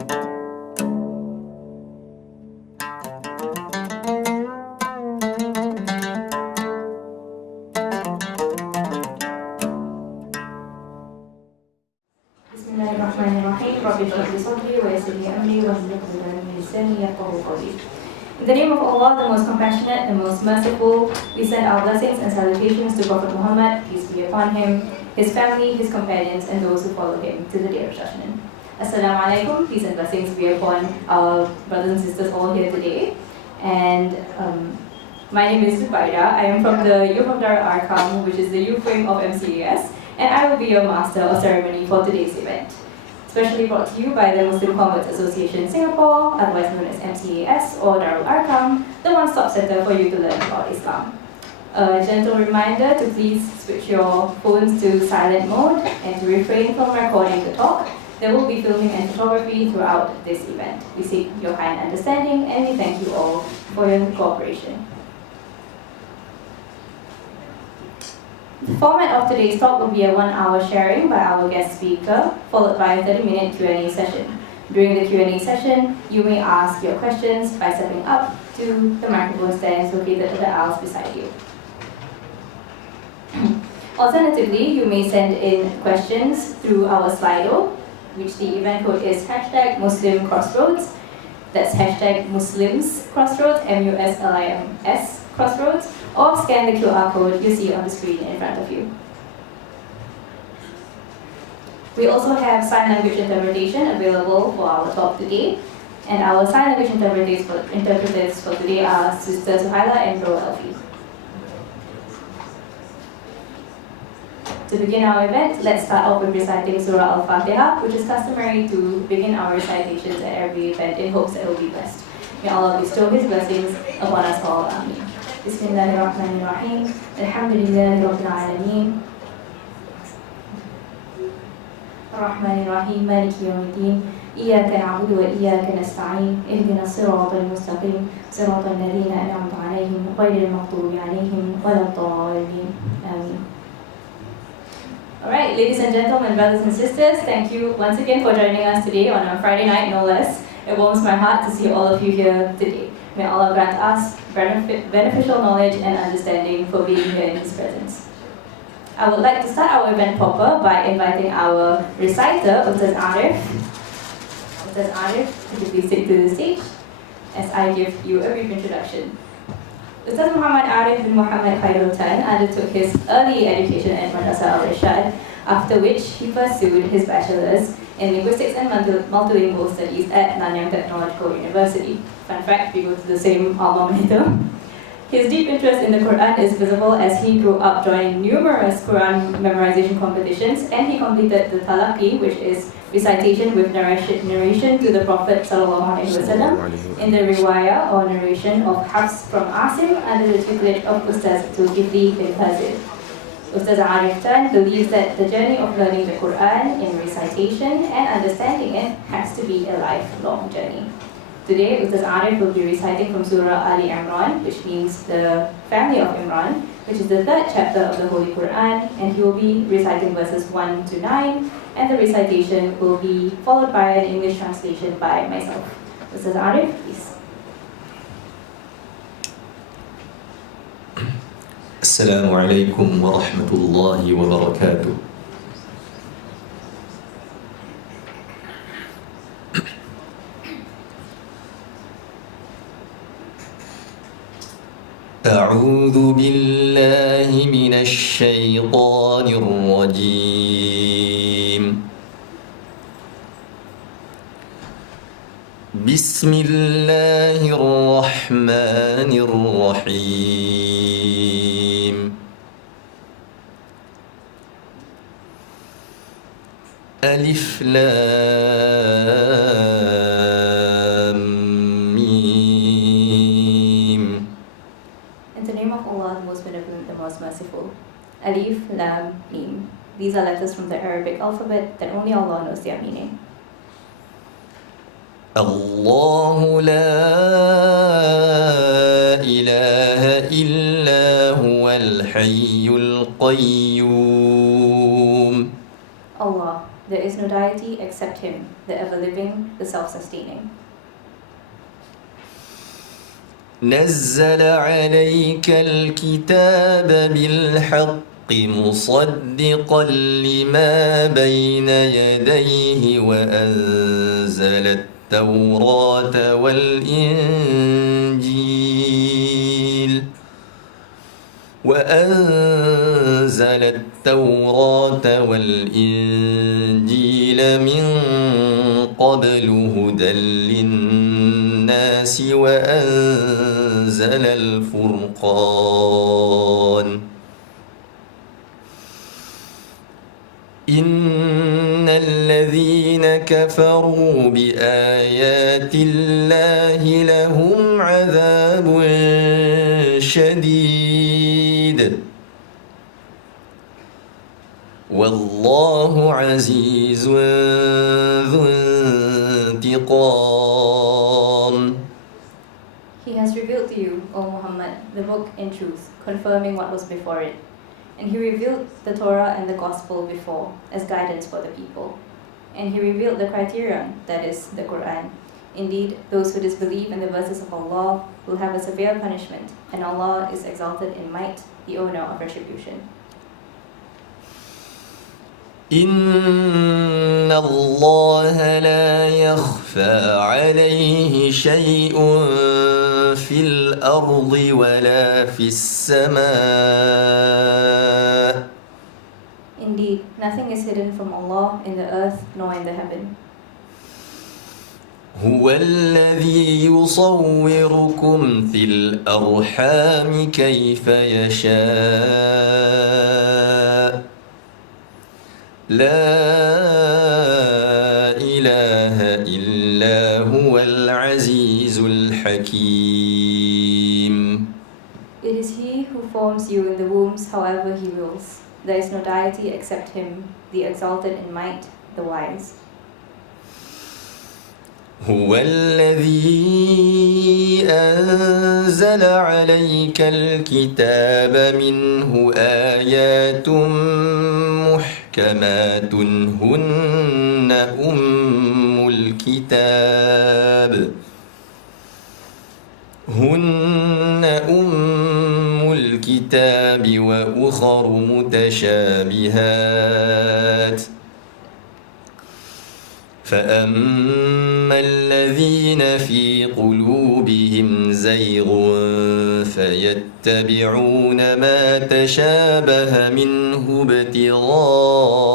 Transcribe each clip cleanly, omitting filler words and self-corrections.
In the name of Allah, the most compassionate, the most merciful, we send our blessings and salutations to Prophet Muhammad, peace be upon him, his family, his companions, and those who follow him to the day of judgment. Assalamu alaikum, peace and blessings be upon our brothers and sisters all here today. And my name is Zubaida. I am from the Youth of Darul Arqam, which is the youth wing of MCAS, and I will be your master of ceremony for today's event. Specially brought to you by the Muslim Converts Association Singapore, otherwise known as MCAS or Darul Arqam, the one-stop center for you to learn about Islam. A gentle reminder to please switch your phones to silent mode and to refrain from recording the talk. There will be filming and photography throughout this event. We seek your kind understanding and we thank you all for your cooperation. The format of today's talk will be a 1-hour sharing by our guest speaker, followed by a 30-minute Q&A session. During the Q&A session, you may ask your questions by stepping up to the microphone stands located at the aisles beside you. Alternatively, you may send in questions through our Slido, which the event code is #MuslimCrossroads. That's #MuslimsCrossroads, MUSLIMS Crossroads, or scan the QR code you see on the screen in front of you. We also have sign language interpretation available for our talk today, and our sign language interpreters for today are Sister Suhaila and Bro Elfie. To begin our event, let's start off with reciting Surah Al-Fatiha, which is customary to begin our recitations at every event in hopes that it will be blessed. May Allah bestow His blessings upon us all. Ameen. Bismillahirrahmanirrahim. Alhamdulillahi Rabbil Alameen. Ar-Rahmanir-Rahim. Maliki Yawmiddin. Iyyaka na'budu wa iyyaka nasta'in. Ihdina as-siratal mustaqim. Siratal ladzina an'amta 'alaihim ghayril maghdubi 'alaihim waladdallin. Ameen. Alright, ladies and gentlemen, brothers and sisters, thank you once again for joining us today on a Friday night, no less. It warms my heart to see all of you here today. May Allah grant us beneficial knowledge and understanding for being here in His presence. I would like to start our event proper by inviting our reciter, Ustaz Arif. Ustaz Arif, could you please take to the stage as I give you a brief introduction. Ustaz Muhammad Arif bin Muhammad Khairul Tan undertook his early education at Madrasah Al-Irshad, after which he pursued his bachelor's in linguistics and multilingual studies at Nanyang Technological University. Fun fact, we go to the same alma mater. His deep interest in the Quran is visible as he grew up joining numerous Quran memorization competitions, and he completed the Talaqi, which is recitation with narration to the Prophet ﷺ in the riwayah or narration of Hafs from Asim under the tutelage of Ustaz Zulkifli bin Fazil. Ustaz Arif Tan believes that the journey of learning the Quran in recitation and understanding it has to be a lifelong journey. Today, Ustaz Arif will be reciting from Surah Ali Imran, which means the family of Imran, which is the 3rd chapter of the Holy Quran, and he will be reciting verses 1 to 9, and the recitation will be followed by an English translation by myself. Ustaz Arif, please. Assalamu alaikum wa rahmatullahi wa barakatuh. أعوذ بالله من الشيطان الرجيم. بسم الله الرحمن الرحيم. ألف لام ميم. In the name of Allah, the most benevolent, the most merciful. Alif, Lam, Mim. These are letters from the Arabic alphabet that only Allah knows their meaning. الله لا إله إلا هو الحي القيوم. Allah, there is no deity except Him. the ever-living, the self-sustaining. نزل عليك الكتاب بالحق مصدقا لما بين يديه وأنزل التوراة والإنجيل من قبل هدى للناس وأنزل الفرقان إن الذين كفروا بآيات الله لهم عذاب شديد والله عزيز ذو انتقام. He has revealed to you, O Muhammad, the book in truth, confirming what was before it. And he revealed the Torah and the Gospel before as guidance for the people. And he revealed the criterion, that is, the Quran. Indeed, those who disbelieve in the verses of Allah will have a severe punishment, and Allah is exalted in might, the owner of retribution. إن الله لا يخفى عليه شيء في الأرض ولا في السماء. Indeed, nothing is hidden from Allah in the earth nor in the heaven. هو الذي يصوركم في الأرحام كيف يشاء لا إله إلا هو العزيز الحكيم. It is He who forms you in the wombs however He wills. There is no deity except Him, the exalted in might, the wise. هو الذي أنزل عليك الكتاب منه آيات محكمات هن أم الكتاب وأخر متشابهات فأما الذين في قلوبهم زيغ فيتبعون ما تشابه منه ابتغاء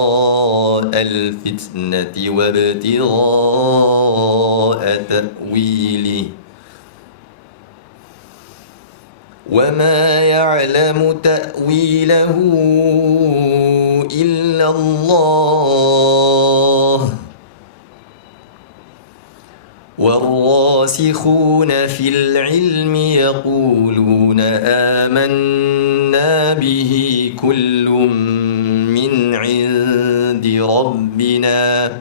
الفتنة وابتغاء تأويله وما يعلم تأويله إلا الله والراسخون في العلم يقولون آمنا به كل من عند ربنا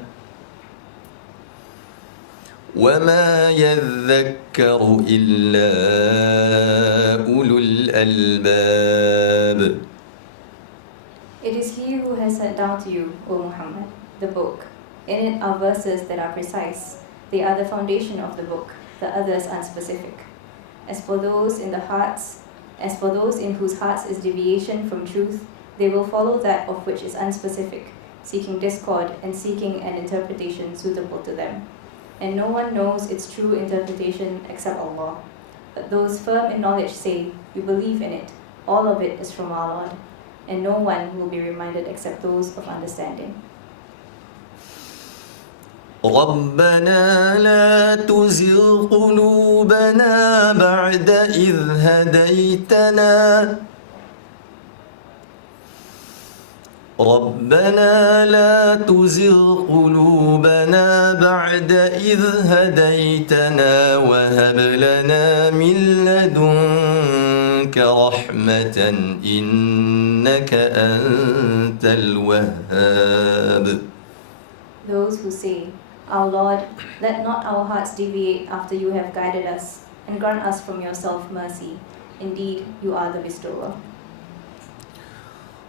وما يذكر إلا أولو الألباب. It is He who has sent down to you, O Muhammad, the book. In it are verses that are precise. They are the foundation of the book, the others unspecific. As for those in whose hearts is deviation from truth, they will follow that of which is unspecific, seeking discord and seeking an interpretation suitable to them. And no one knows its true interpretation except Allah. But those firm in knowledge say, we believe in it, all of it is from our Lord, and no one will be reminded except those of understanding. ربنا لا تزغ قلوبنا بعد إذ هديتنا ربنا لا تزغ قلوبنا بعد إذ هديتنا وهب لنا من لدنك رحمة إنك أنت الوهاب. Those who say, Our Lord, let not our hearts deviate after you have guided us, and grant us from yourself mercy. Indeed, you are the bestower.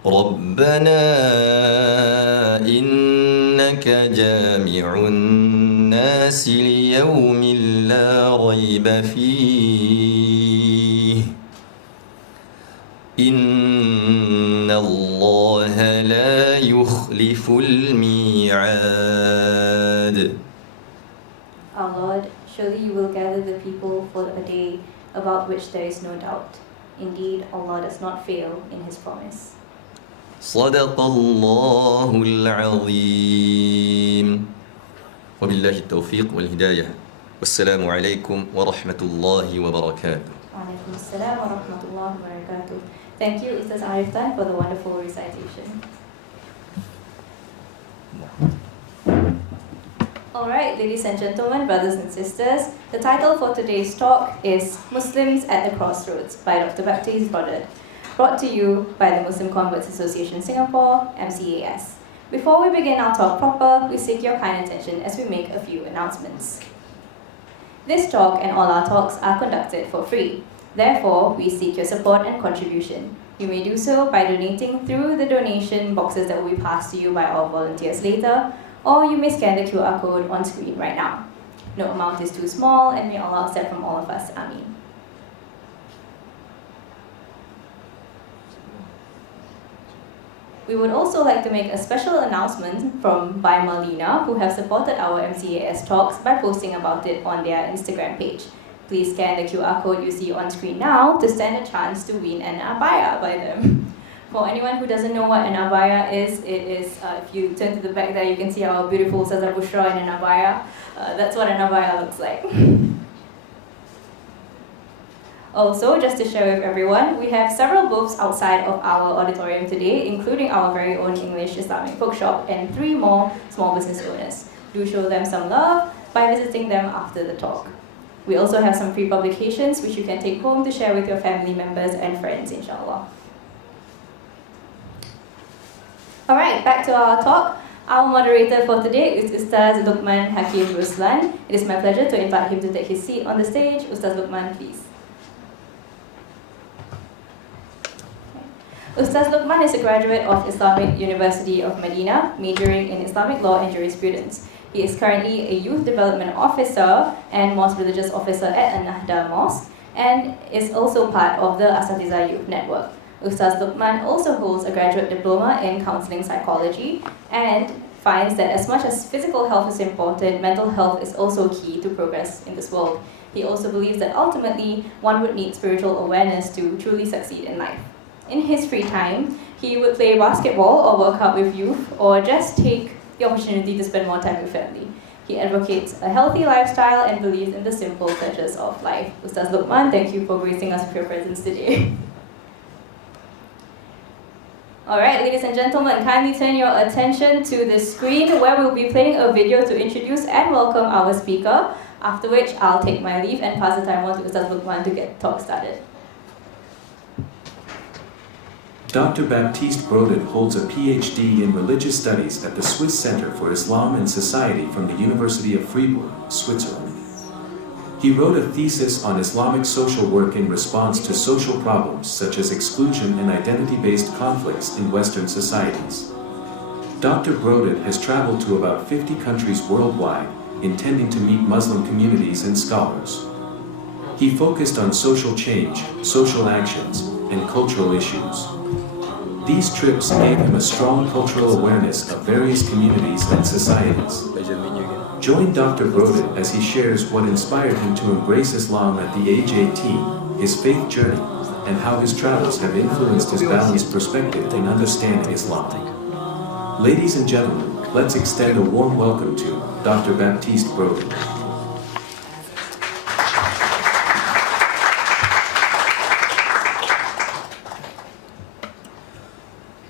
ربنا إنك جامع الناس ليوم لا ريب فيه إن الله لا يخلف الميعاد. Our Lord, surely you will gather the people for a day about which there is no doubt. Indeed, Allah does not fail in His promise. صدق الله العظيم وبالله التوفيق والهداية والسلام عليكم ورحمة الله وبركاته. Alaikum assalam wa rahmatullahi wa barakatuh. Thank you, Ustaz Arif Tan, for the wonderful recitation. Alright, ladies and gentlemen, brothers and sisters, the title for today's talk is Muslims at the Crossroads by Dr. Baptiste Brodard, brought to you by the Muslim Converts Association Singapore, MCAS. Before we begin our talk proper, we seek your kind attention as we make a few announcements. This talk and all our talks are conducted for free. Therefore, we seek your support and contribution. You may do so by donating through the donation boxes that will be passed to you by our volunteers later, or you may scan the QR code on screen right now. No amount is too small, and may Allah accept from all of us. Ameen. We would also like to make a special announcement from By Malina, who have supported our MCAS talks by posting about it on their Instagram page. Please scan the QR code you see on screen now to stand a chance to win an abaya by them. For anyone who doesn't know what an abaya is, it is, if you turn to the back there, you can see our beautiful Ustazah Bushra in an abaya. That's what an abaya looks like. Also, just to share with everyone, we have several booths outside of our auditorium today, including our very own English Islamic bookshop and 3 more small business owners. Do show them some love by visiting them after the talk. We also have some free publications which you can take home to share with your family members and friends, inshallah. Alright, back to our talk. Our moderator for today is Ustaz Luqman Hakim Ruslan. It is my pleasure to invite him to take his seat on the stage. Ustaz Luqman, please. Ustaz Luqman is a graduate of Islamic University of Medina, majoring in Islamic law and jurisprudence. He is currently a youth development officer and mosque religious officer at An-Nahda Mosque, and is also part of the Asatiza Youth Network. Ustaz Luqman also holds a graduate diploma in counseling psychology and finds that as much as physical health is important, mental health is also key to progress in this world. He also believes that ultimately one would need spiritual awareness to truly succeed in life. In his free time, he would play basketball or work out with youth, or just take the opportunity to spend more time with family. He advocates a healthy lifestyle and believes in the simple pleasures of life. Ustaz Luqman, thank you for gracing us with your presence today. Alright, ladies and gentlemen, kindly turn your attention to the screen where we'll be playing a video to introduce and welcome our speaker, after which I'll take my leave and pass the time on to Ustaz Luqman to get the talk started. Dr. Baptiste Brodard holds a PhD in Religious Studies at the Swiss Center for Islam and Society from the University of Fribourg, Switzerland. He wrote a thesis on Islamic social work in response to social problems such as exclusion and identity-based conflicts in Western societies. Dr. Brodard has traveled to about 50 countries worldwide, intending to meet Muslim communities and scholars. He focused on social change, social actions, and cultural issues. These trips gave him a strong cultural awareness of various communities and societies. Join Dr. Brodard as he shares what inspired him to embrace Islam at the age 18, his faith journey, and how his travels have influenced his balanced perspective in understanding Islam. Ladies and gentlemen, let's extend a warm welcome to Dr. Baptiste Brodard.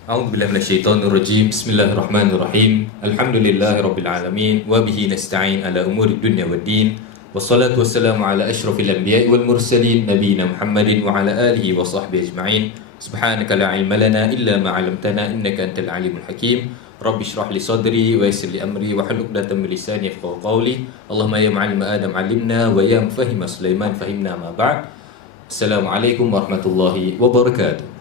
أعوذ بالله من الشيطان الرجيم بسم الله الرحمن الرحيم الحمد لله رب العالمين وبه نستعين على أمور الدنيا والدين والصلاة والسلام على أشرف الأنبياء والمرسلين نبينا محمد وعلى آله وصحبه أجمعين سبحانك لا علم لنا إلا ما علمتنا إنك أنت العليم الحكيم رب اشرح لي صدري ويسر لي أمري واحلل عقدة من لساني يفقهوا قولي اللهم يا معلم آدم علمنا ويا مفهم سليمان فهمنا ما بعد السلام عليكم ورحمة الله وبركاته.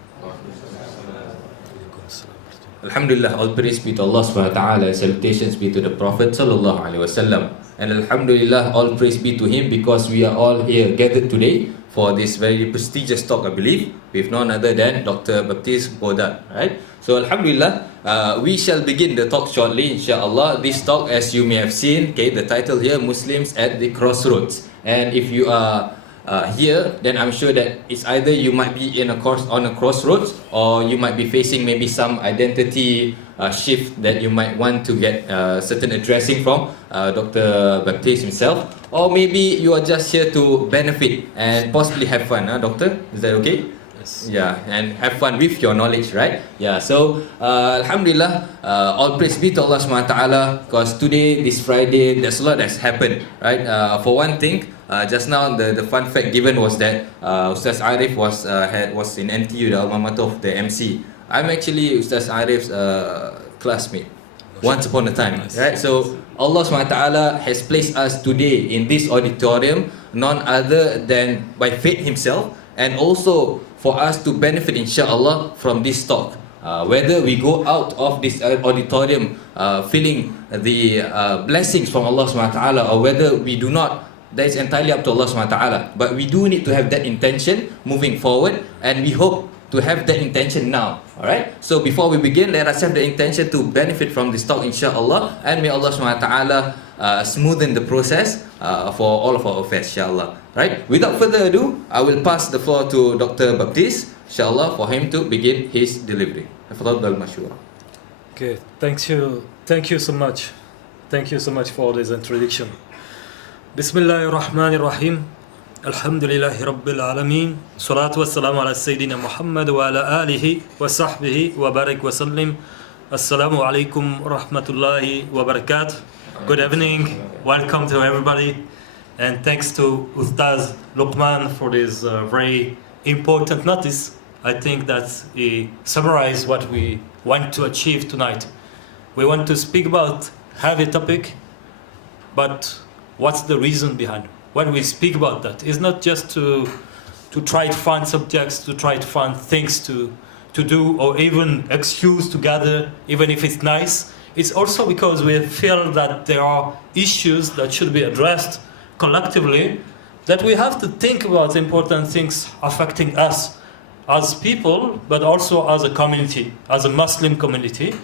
Alhamdulillah, all praise be to Allah subhanahu wa ta'ala, salutations be to the Prophet sallallahu alaihi wasallam. And Alhamdulillah, all praise be to him because we are all here gathered today for this very prestigious talk, I believe, with none other than Dr. Baptiste Brodard, right? So Alhamdulillah, we shall begin the talk shortly, inshallah. This talk, as you may have seen, okay, the title here, Muslims at the Crossroads. And if you are here, then I'm sure that it's either you might be on a crossroads, or you might be facing maybe some identity shift that you might want to get certain addressing from Dr. Baptiste himself, or maybe you are just here to benefit and possibly have fun, Doctor? Is that okay? Yes. Yeah, and have fun with your knowledge, right? Yeah, so Alhamdulillah, all praise be to Allah subhanahu wa ta'ala, because today, this Friday, there's a lot that's happened, right? For one thing, just now the fun fact given was that Ustaz Arif was in NTU, the alma mater of the MC. I'm actually Ustaz Arif's classmate once upon a time, right? So Allah subhanahu wa ta'ala has placed us today in this auditorium none other than by fate himself, and also for us to benefit inshallah from this talk. Whether we go out of this auditorium feeling the blessings from Allah subhanahu wa ta'ala, or whether we do not, that is entirely up to Allah subhanahu wa ta'ala. But we do need to have that intention moving forward, and we hope to have that intention now. Alright? So before we begin, let us have the intention to benefit from this talk inshallah, and may Allah subhanahu wa ta'ala smoothen the process for all of our affairs inshallah. Right? Without further ado, I will pass the floor to Dr. Baptiste inshallah for him to begin his delivery. Tafadhal mashura. Okay, thank you so much. Thank you so much for this introduction. Bismillahir Rahmanir Rahim. Alhamdulillahi Rabbil Alameen. Salatu wassalamu ala Sayyidina Muhammad wa ala alihi wa sahbihi wa barik wa sallim. Assalamu alaikum rahmatullahi wa barakatuh. Good evening. Welcome to everybody. And thanks to Ustaz Luqman for this very important notice. I think that he summarized what we want to achieve tonight. We want to speak about heavy topic, but what's the reason behind when we speak about that? It's not just to try to find subjects, to try to find things to do, or even excuse to gather, even if it's nice. It's also because we feel that there are issues that should be addressed collectively, that we have to think about important things affecting us as people, but also as a community, as a Muslim community.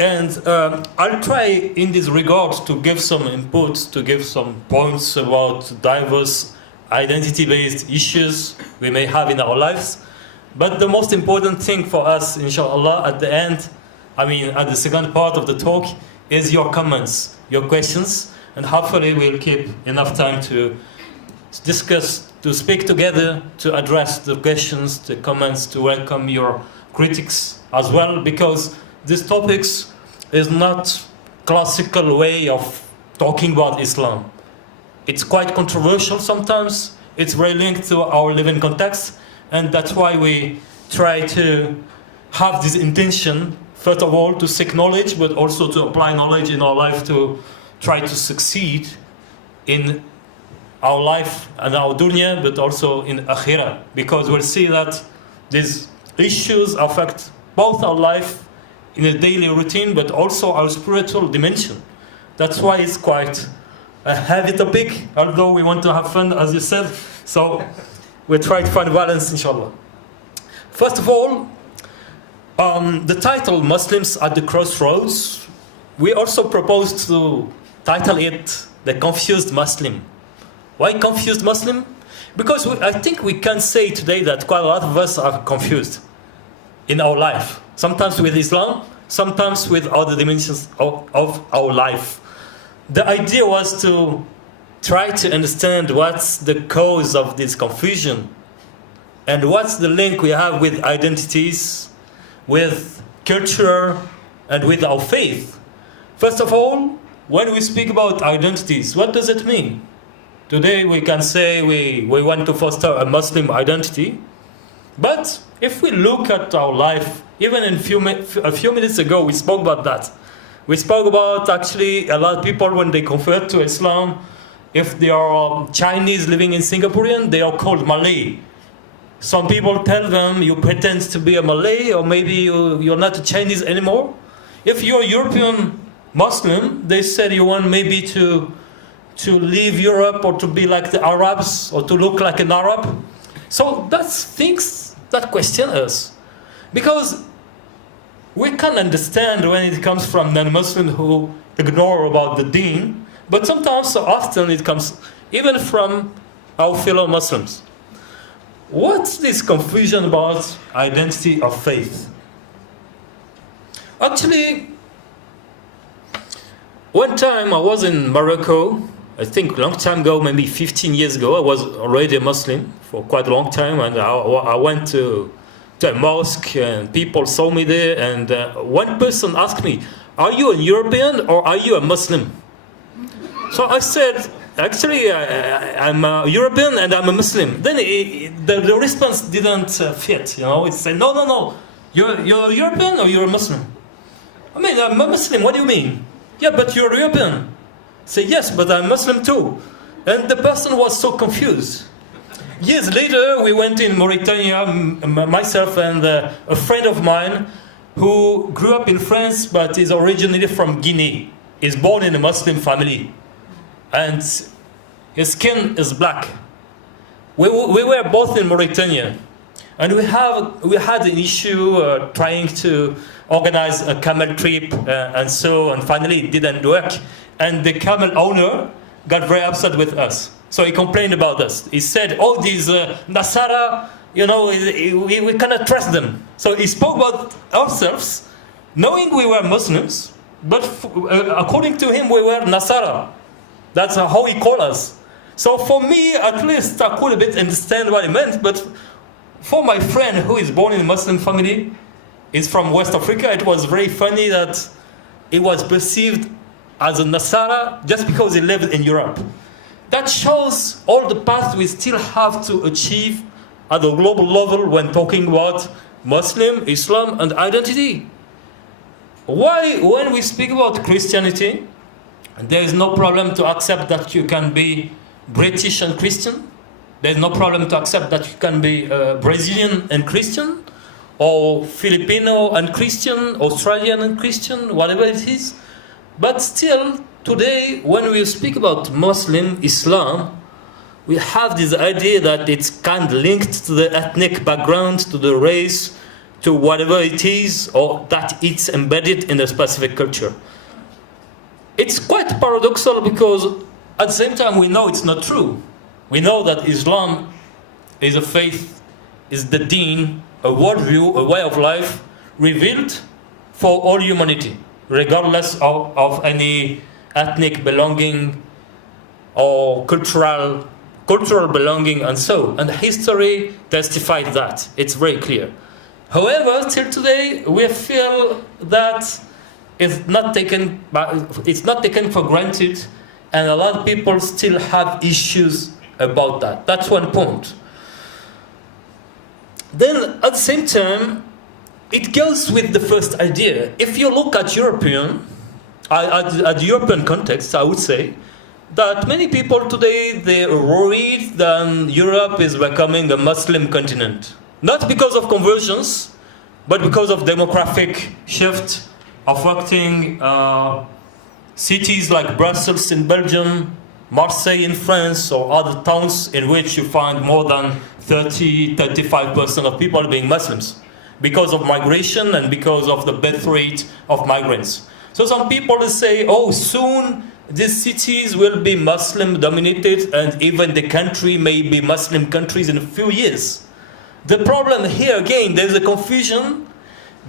And I'll try in this regard to give some inputs, to give some points about diverse identity-based issues we may have in our lives. But the most important thing for us, inshallah, at the end, at the second part of the talk, is your comments, your questions, and hopefully we'll keep enough time to discuss, to speak together, to address the questions, the comments, to welcome your critics as well, because these topics is not classical way of talking about Islam. It's quite controversial sometimes. It's very linked to our living context, and that's why we try to have this intention, first of all, to seek knowledge, but also to apply knowledge in our life to try to succeed in our life and our dunya, but also in akhirah, because we'll see that these issues affect both our life in a daily routine, but also our spiritual dimension. That's why it's quite a heavy topic, although we want to have fun, as you said. So we'll try to find balance, inshallah. First of all, the title, Muslims at the Crossroads, we also proposed to title it The Confused Muslim. Why confused Muslim? Because I think we can say today that quite a lot of us are confused in our life. Sometimes with Islam, sometimes with other dimensions of our life. The idea was to try to understand what's the cause of this confusion, and what's the link we have with identities, with culture, and with our faith. First of all, when we speak about identities, what does it mean? Today we can say we want to foster a Muslim identity, but if we look at our life, even a few minutes ago we spoke about that. We spoke about actually a lot of people when they convert to Islam, if they are Chinese living in Singaporean, they are called Malay. Some people tell them you pretend to be a Malay, or maybe you're not a Chinese anymore. If you're a European Muslim, they said you want maybe to leave Europe, or to be like the Arabs, or to look like an Arab. So that's things that question us. Because we can understand when it comes from non-Muslims who ignore about the deen, but sometimes, so often, it comes even from our fellow Muslims. What's this confusion about identity of faith? Actually, one time I was in Morocco, I think a long time ago, maybe 15 years ago. I was already a Muslim for quite a long time, and I went to a mosque, and people saw me there, and one person asked me, "Are you a European or are you a Muslim?" So I said, "Actually, I'm a European and I'm a Muslim." Then the response didn't fit, you know. It said, no, you're a European or you're a Muslim? I mean, I'm a Muslim, what do you mean? Yeah, but you're European. I said, yes, but I'm Muslim too. And the person was so confused. Years later, we went in Mauritania, myself and a friend of mine who grew up in France but is originally from Guinea. He's born in a Muslim family. And his skin is black. We were both in Mauritania. And we had an issue trying to organize a camel trip and so, and finally it didn't work. And the camel owner got very upset with us. So he complained about us. He said, "Oh, these Nasara, you know, we cannot trust them." So he spoke about ourselves, knowing we were Muslims, but according to him, we were Nasara. That's how he called us. So for me, at least, I could a bit understand what he meant, but for my friend who is born in a Muslim family, is from West Africa, it was very funny that he was perceived as a Nasara just because he lived in Europe. That shows all the path we still have to achieve at the global level when talking about Muslim, Islam, and identity. Why, when we speak about Christianity, there is no problem to accept that you can be British and Christian. There is no problem to accept that you can be Brazilian and Christian, or Filipino and Christian, Australian and Christian, whatever it is. But still, today, when we speak about Muslim Islam, we have this idea that it's kind of linked to the ethnic background, to the race, to whatever it is, or that it's embedded in a specific culture. It's quite paradoxical because at the same time we know it's not true. We know that Islam is a faith, is the deen, a worldview, a way of life revealed for all humanity, regardless of any ethnic belonging or cultural belonging and so. And history testifies that. It's very clear. However, till today, we feel that it's not taken for granted, and a lot of people still have issues about that. That's one point. Then, at the same time, it goes with the first idea. If you look at European context, I would say that many people today, they are worried that Europe is becoming a Muslim continent. Not because of conversions, but because of demographic shift affecting cities like Brussels in Belgium, Marseille in France, or other towns in which you find more than 35% of people being Muslims because of migration and because of the birth rate of migrants. So some people say, oh, soon these cities will be Muslim dominated and even the country may be Muslim countries in a few years. The problem here again, there's a confusion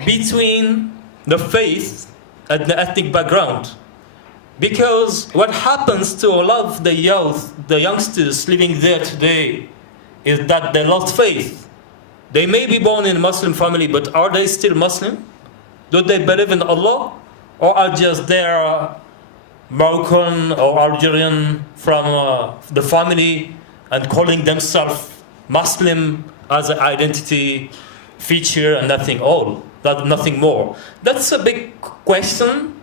between the faith and the ethnic background. Because what happens to a lot of the youth, the youngsters living there today, is that they lost faith. They may be born in a Muslim family, but are they still Muslim? Do they believe in Allah? Or are just their Moroccan or Algerian from the family and calling themselves Muslim as an identity feature and nothing more? That's a big question.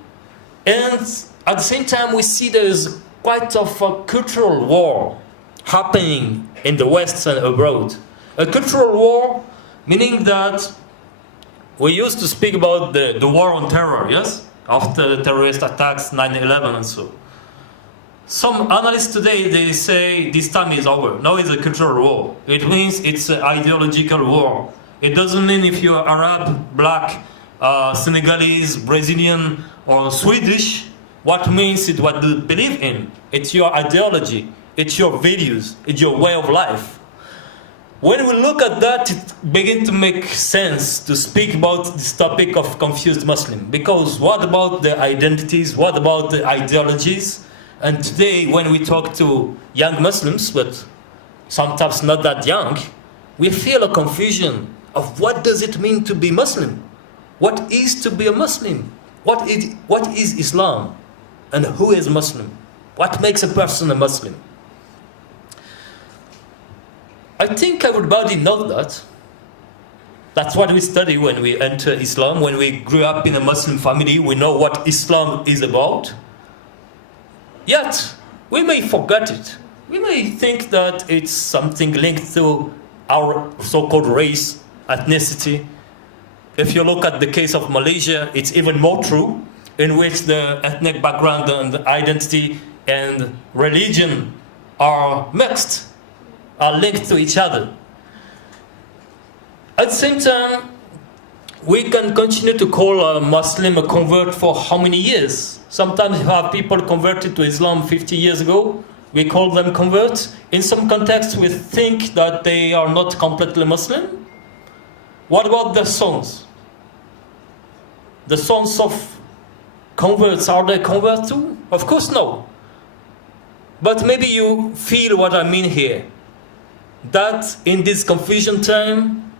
And at the same time, we see there's quite of a cultural war happening in the West and abroad. A cultural war, meaning that we used to speak about the war on terror, yes? After the terrorist attacks, 9/11 and so. Some analysts today, they say this time is over. Now it's a cultural war. It means it's an ideological war. It doesn't mean if you're Arab, black, Senegalese, Brazilian, or Swedish. What means is what you believe in. It's your ideology. It's your values. It's your way of life. When we look at that, it begins to make sense to speak about this topic of confused Muslim. Because what about the identities? What about the ideologies? And today, when we talk to young Muslims, but sometimes not that young, we feel a confusion of what does it mean to be Muslim? What is to be a Muslim? What is Islam? And who is Muslim? What makes a person a Muslim? I think everybody knows that. That's what we study when we enter Islam. When we grew up in a Muslim family, we know what Islam is about. Yet, we may forget it. We may think that it's something linked to our so-called race, ethnicity. If you look at the case of Malaysia, it's even more true, in which the ethnic background and identity and religion are mixed, are linked to each other. At the same time, we can continue to call a Muslim a convert for how many years? Sometimes you have people converted to Islam 50 years ago. We call them converts. In some contexts, we think that they are not completely Muslim. What about the sons? The sons of converts, are they converts too? Of course no. But maybe you feel what I mean here. That in this confusion time,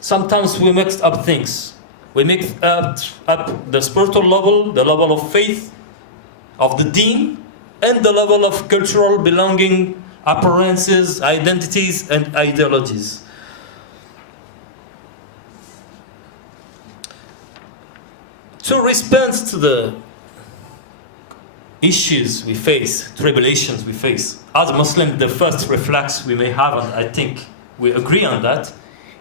sometimes we mix up things. We mix up the spiritual level, the level of faith, of the deen, and the level of cultural belonging, appearances, identities, and ideologies. To respond to the issues we face, tribulations we face, as Muslims, the first reflex we may have, and I think we agree on that,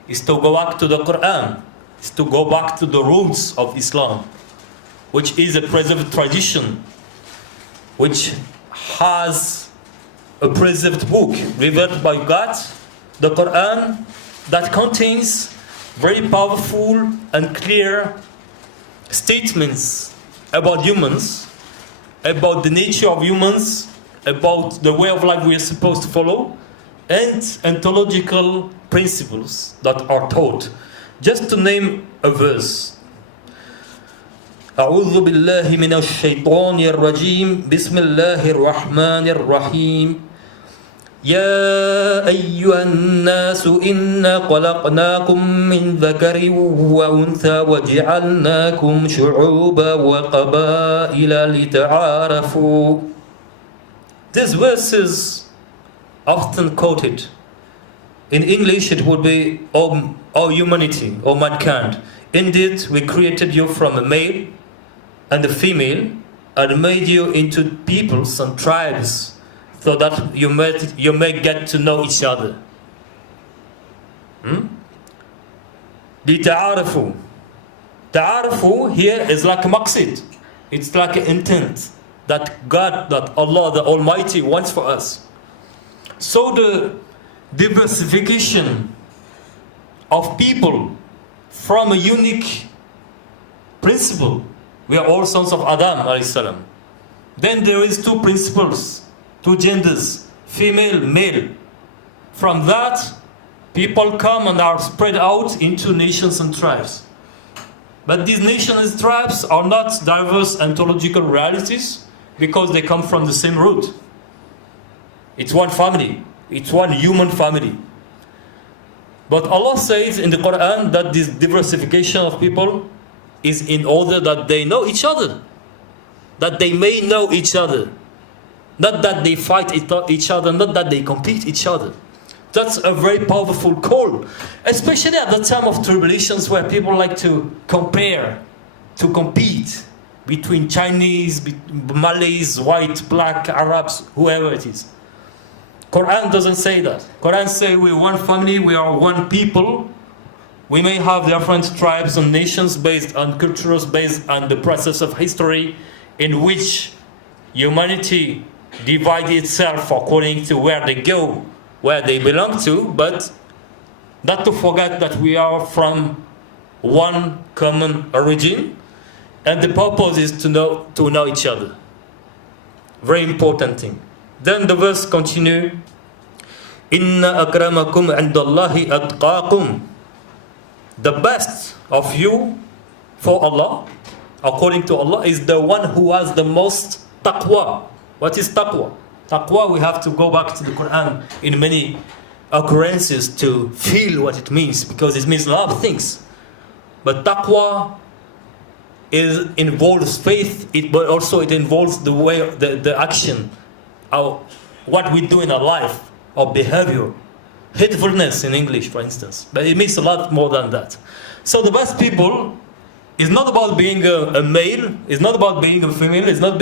is to go back to the Quran, is to go back to the roots of Islam, which is a preserved tradition, which has a preserved book revealed by God, the Quran, that contains very powerful and clear statements about humans, about the nature of humans, about the way of life we are supposed to follow, and ontological principles that are taught. Just to name a verse. أعوذ بالله من الشيطان الرجيم بسم الله الرحمن الرحيم يا أيها الناس إنا خلقناكم من ذكر وأنثى وجعلناكم شعوبا وقبائل لتعارفوا. This verse is often quoted. In English it would be, O humanity, O mankind, indeed we created you from a male and a female and made you into peoples and tribes so that you may get to know each other. لِتَعَارَفُوا. Ta'arufu here is like a maqsid. It's like an intent that God, that Allah the Almighty wants for us. So the diversification of people from a unique principle. We are all sons of Adam alayhi salam. Then there is two principles, two genders, female, male. From that, people come and are spread out into nations and tribes. But these nations and tribes are not diverse ontological realities because they come from the same root. It's one family. It's one human family. But Allah says in the Quran that this diversification of people is in order that they know each other. That they may know each other. Not that they fight each other, not that they compete each other. That's a very powerful call. Especially at the time of tribulations where people like to compare, to compete between Chinese, Malays, white, black, Arabs, whoever it is. Quran doesn't say that. Quran say we're one family, we are one people. We may have different tribes and nations based on cultures, based on the process of history in which humanity divides itself according to where they go, where they belong to, but not to forget that we are from one common origin, and the purpose is to know each other. Very important thing. Then the verse continue, Inna akramakum indallahi atqakum. The best of you for Allah, according to Allah, is the one who has the most taqwa. What is taqwa? Taqwa, we have to go back to the Quran in many occurrences to feel what it means, because it means a lot of things. But taqwa involves faith, but also it involves the way, the action, what we do in our life, our behavior. Hatefulness in English, for instance. But it means a lot more than that. So the best people is not about being a male, it's not about being a female, it's not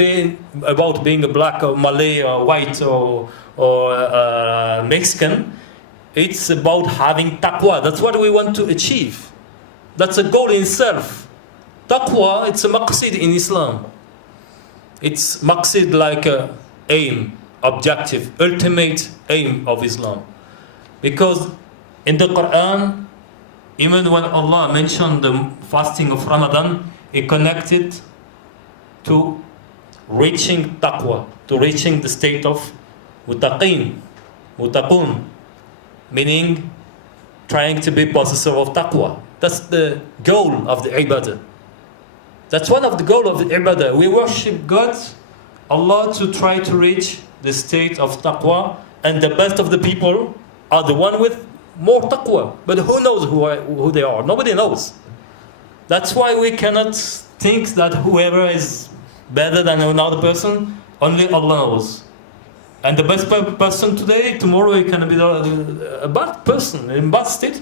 about being a black or Malay or white or Mexican. It's about having taqwa. That's what we want to achieve. That's a goal in itself. Taqwa, it's a maqsid in Islam. It's maqsid like a aim, objective, ultimate aim of Islam. Because in the Quran, even when Allah mentioned the fasting of Ramadan, it connected to reaching taqwa, to reaching the state of muttaqin, muttaqun, meaning trying to be possessor of taqwa. That's the goal of the ibadah. That's one of the goals of the ibadah. We worship God, Allah, to try to reach the state of taqwa, and the best of the people are the one with more taqwa. But who knows who they are? Nobody knows. That's why we cannot think that whoever is better than another person, only Allah knows. And the best person today, tomorrow he can be a bad person, in bad state,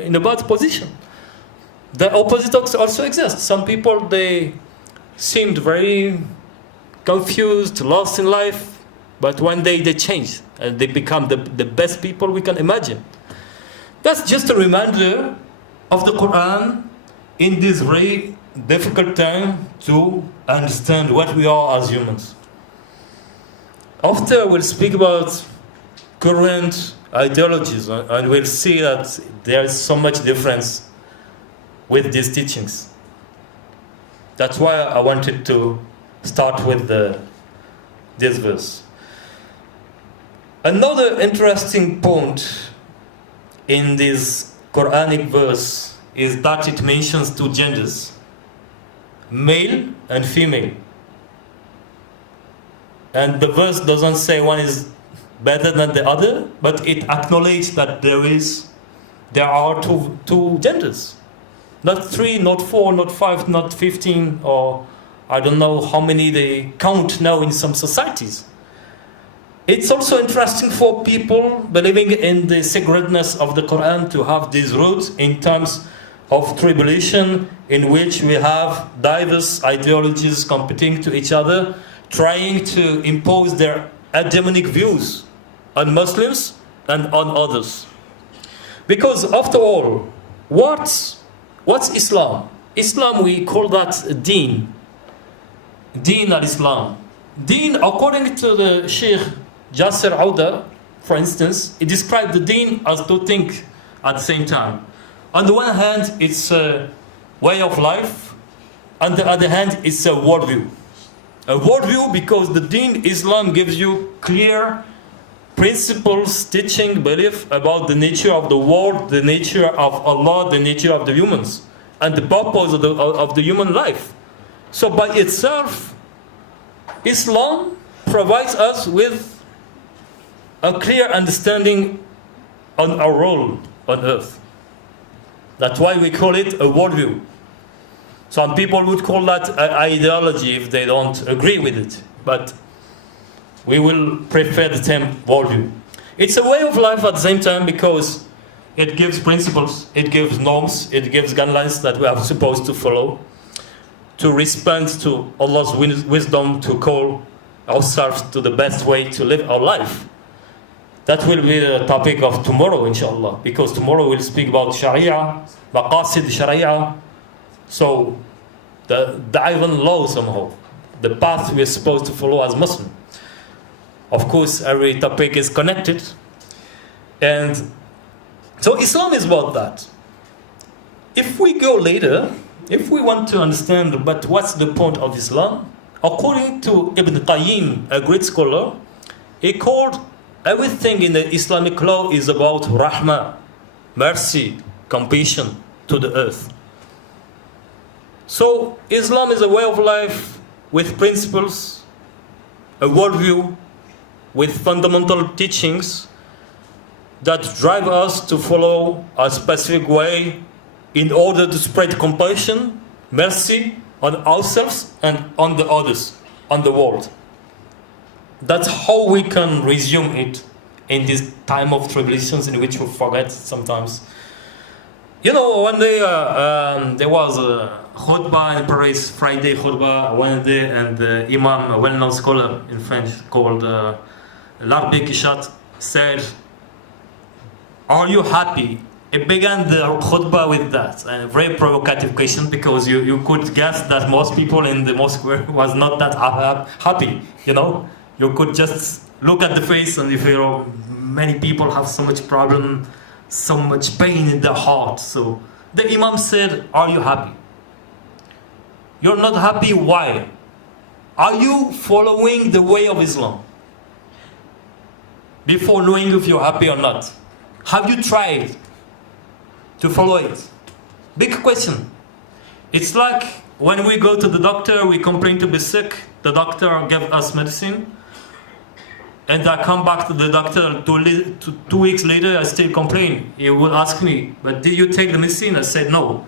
in a bad position. The opposite also exists. Some people, they seemed very confused, lost in life, but one day they change and they become the best people we can imagine. That's just a reminder of the Quran in this very difficult time to understand what we are as humans. After we'll speak about current ideologies, and we'll see that there is so much difference with these teachings. That's why I wanted to start with this verse. Another interesting point in this Quranic verse is that it mentions two genders, male and female. And the verse doesn't say one is better than the other, but it acknowledges that there are two genders. Not 3, not 4, not 5, not 15, or I don't know how many they count now in some societies. It's also interesting for people believing in the sacredness of the Quran to have these roots in terms of tribulation, in which we have diverse ideologies competing to each other, trying to impose their hegemonic views on Muslims and on others. Because after all, what's Islam? Islam, we call that Deen. Deen al-Islam. Deen, according to the Sheikh Jasser Auda, for instance, he described the Deen as two things at the same time. On the one hand, it's a way of life. On the other hand, it's a worldview. A worldview because the Deen, Islam, gives you clear principles, teaching, belief about the nature of the world, the nature of Allah, the nature of the humans, and the purpose of the human life. So by itself, Islam provides us with a clear understanding on our role on earth. That's why we call it a worldview. Some people would call that an ideology if they don't agree with it, but we will prefer the term worldview. It's a way of life at the same time because it gives principles, it gives norms, it gives guidelines that we are supposed to follow, to respond to Allah's wisdom, to call ourselves to the best way to live our life. That will be the topic of tomorrow, inshallah, because tomorrow we'll speak about Sharia, maqasid Sharia. So, the Ivan law somehow, the path we're supposed to follow as Muslim. Of course, every topic is connected. And so Islam is about that. If we go later, if we want to understand, but what's the point of Islam? According to Ibn Qayyim, a great scholar, he called everything in the Islamic law is about rahmah, mercy, compassion to the earth. So Islam is a way of life with principles, a worldview, with fundamental teachings that drive us to follow a specific way in order to spread compassion, mercy on ourselves and on the others, on the world. That's how we can resume it in this time of tribulations in which we forget sometimes. You know, one day there was a khutbah in Paris, Friday khutbah, one day, and the Imam, a well-known scholar in French called L'Arbi Kishat, said, "Are you happy?" It began the khutbah with that, a very provocative question, because you could guess that most people in the mosque was not that happy, you know. You could just look at the face, and if many people have so much problem, so much pain in their heart. So the Imam said, "Are you happy? You're not happy, why? Are you following the way of Islam? Before knowing if you're happy or not. Have you tried to follow it?" Big question. It's like when we go to the doctor, we complain to be sick, the doctor gives us medicine, and I come back to the doctor 2 weeks later, I still complain. He will ask me, "But did you take the medicine?" I said, "No."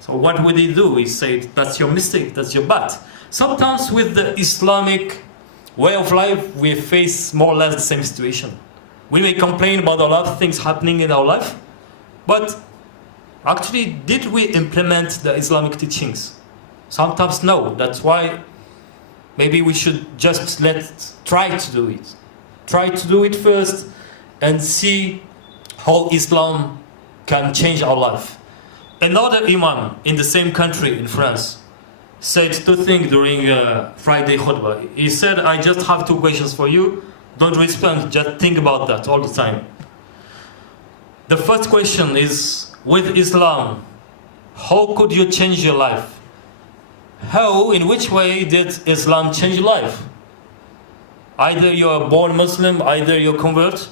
So what would he do? He said, "That's your mistake, that's your bad." Sometimes with the Islamic way of life, we face more or less the same situation. We may complain about a lot of things happening in our life, but actually, did we implement the Islamic teachings? Sometimes no. That's why maybe we should just try to do it. Try to do it first and see how Islam can change our life. Another Imam in the same country, in France, said two things during Friday khutbah. He said, "I just have two questions for you. Don't respond, just think about that all the time." The first question is, with Islam, how could you change your life? How, in which way did Islam change your life? Either you're a born Muslim, either you're convert.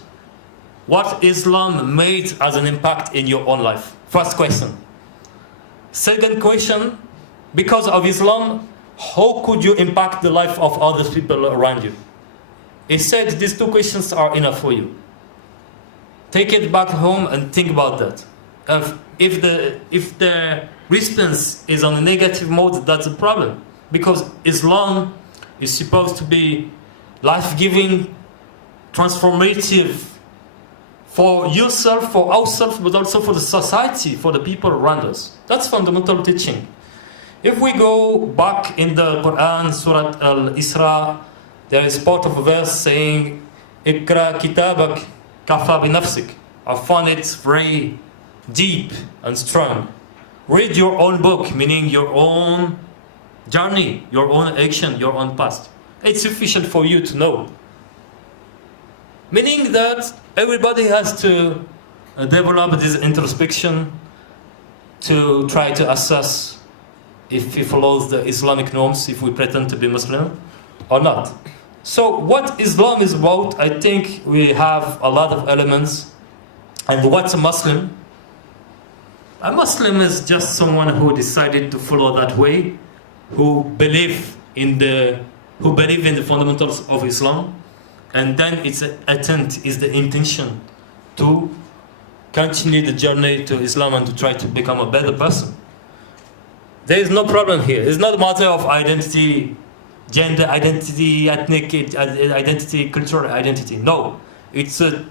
What Islam made as an impact in your own life? First question. Second question, because of Islam, how could you impact the life of other people around you? He said these two questions are enough for you. Take it back home and think about that. If the response is on a negative mode, that's a problem. Because Islam is supposed to be life-giving, transformative for yourself, for ourselves, but also for the society, for the people around us. That's fundamental teaching. If we go back in the Quran, Surah Al-Isra, there is part of a verse saying, "Ikra kitabak kafa binafsik." I found it very deep and strong. Read your own book, meaning your own journey, your own action, your own past. It's sufficient for you to know. Meaning that everybody has to develop this introspection to try to assess if he follows the Islamic norms, if we pretend to be Muslim or not. So what Islam is about, I think we have a lot of elements. And what's a Muslim? A Muslim is just someone who decided to follow that way, who believe in the fundamentals of Islam, and then its attempt is the intention to continue the journey to Islam and to try to become a better person. There is no problem here. It's not a matter of identity, gender identity, ethnic identity, cultural identity. No, it's a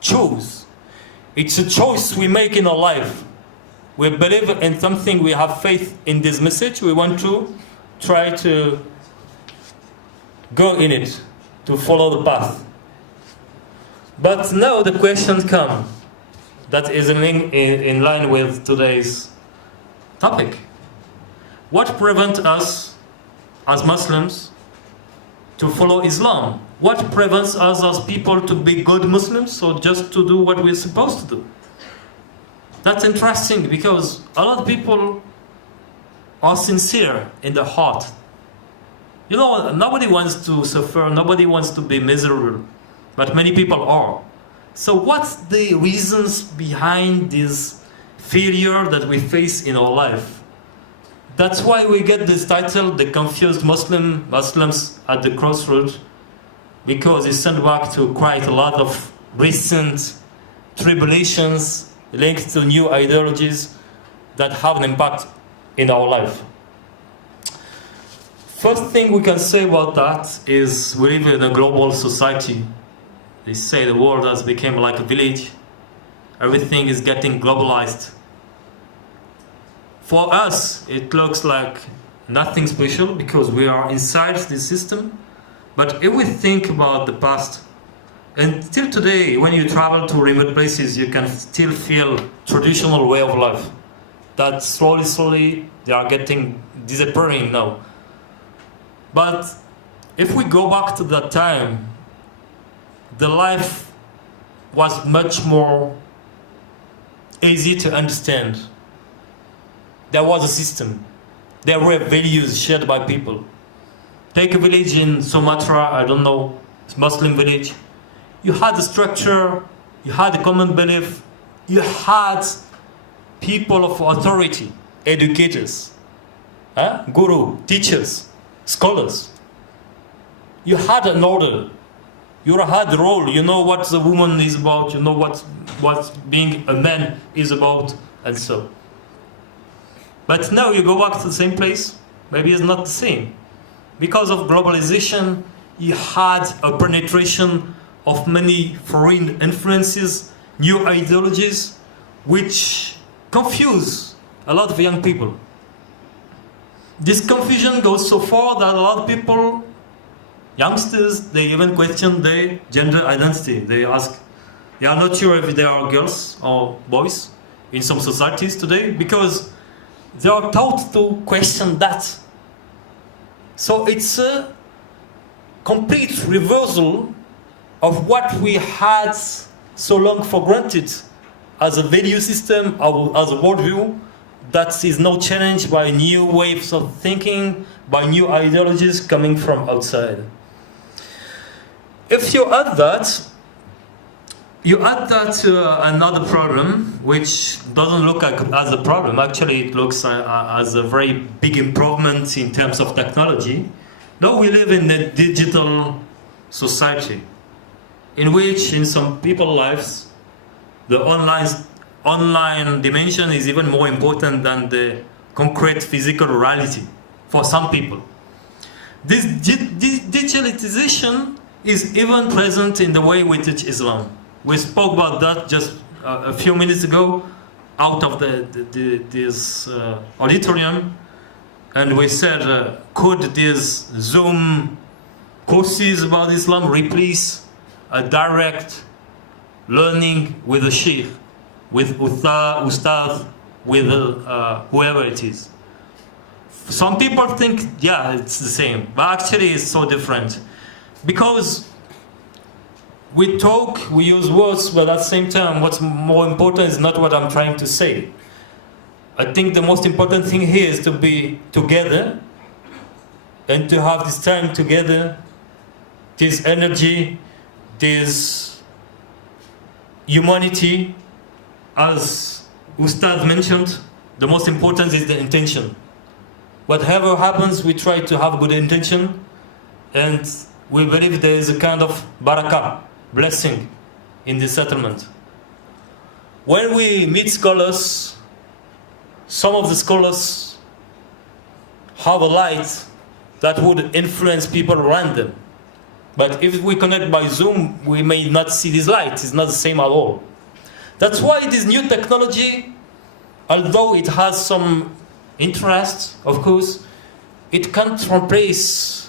choice. It's a choice we make in our life. We believe in something, we have faith in this message, we want to try to go in it, to follow the path. But now the question comes that is in line with today's topic. What prevents us as Muslims to follow Islam? What prevents us as people to be good Muslims or just to do what we're supposed to do? That's interesting because a lot of people are sincere in their heart. You know, nobody wants to suffer, nobody wants to be miserable, but many people are. So what's the reasons behind this failure that we face in our life? That's why we get this title, The Confused Muslims at the Crossroads, because it's sent back to quite a lot of recent tribulations linked to new ideologies that have an impact in our life. First thing we can say about that is we live in a global society. They say the world has become like a village. Everything is getting globalized. For us, it looks like nothing special because we are inside this system. But if we think about the past, until today, when you travel to remote places, you can still feel traditional way of life. That slowly, they are getting disappearing now. But if we go back to that time, the life was much more easy to understand. There was a system. There were values shared by people. Take a village in Sumatra, I don't know, it's a Muslim village. You had a structure, you had a common belief, you had people of authority, educators, guru, teachers, scholars. You had an order. You had a role. You know what the woman is about. You know what being a man is about, and so. But now you go back to the same place. Maybe it's not the same. Because of globalization, you had a penetration of many foreign influences, new ideologies, which confuse a lot of young people. This confusion goes so far that a lot of people, youngsters, they even question their gender identity. They ask, they are not sure if they are girls or boys in some societies today because they are taught to question that. So it's a complete reversal of what we had so long for granted as a value system, as a worldview, that is now challenged by new waves of thinking, by new ideologies coming from outside. If you add that to another problem, which doesn't look like as a problem. Actually, it looks as a very big improvement in terms of technology. Now we live in a digital society, in which, in some people's lives, the online dimension is even more important than the concrete physical reality for some people. This digitalization is even present in the way we teach Islam. We spoke about that just a few minutes ago out of this auditorium, and we said, could these Zoom courses about Islam replace a direct learning with a sheikh, with ustad, with whoever it is? Some people think, yeah, it's the same, but actually it's so different. Because we talk, we use words, but at the same time, what's more important is not what I'm trying to say. I think the most important thing here is to be together and to have this time together, this energy, this humanity. As Ustad mentioned, the most important is the intention. Whatever happens, we try to have good intention, and we believe there is a kind of barakah, blessing, in the settlement. When we meet scholars, some of the scholars have a light that would influence people around them. But if we connect by Zoom, we may not see this light. It's not the same at all. That's why this new technology, although it has some interest, of course, it can't replace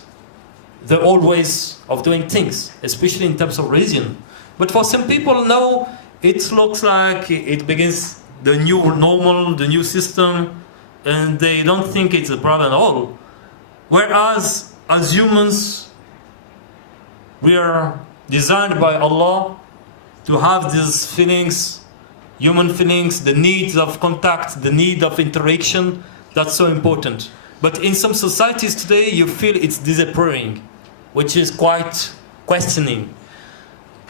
the old ways of doing things, especially in terms of religion. But for some people now, it looks like it begins the new normal, the new system, and they don't think it's a problem at all. Whereas, as humans, we are designed by Allah to have these feelings, human feelings, the needs of contact, the need of interaction. That's so important. But in some societies today, you feel it's disappearing, which is quite questioning.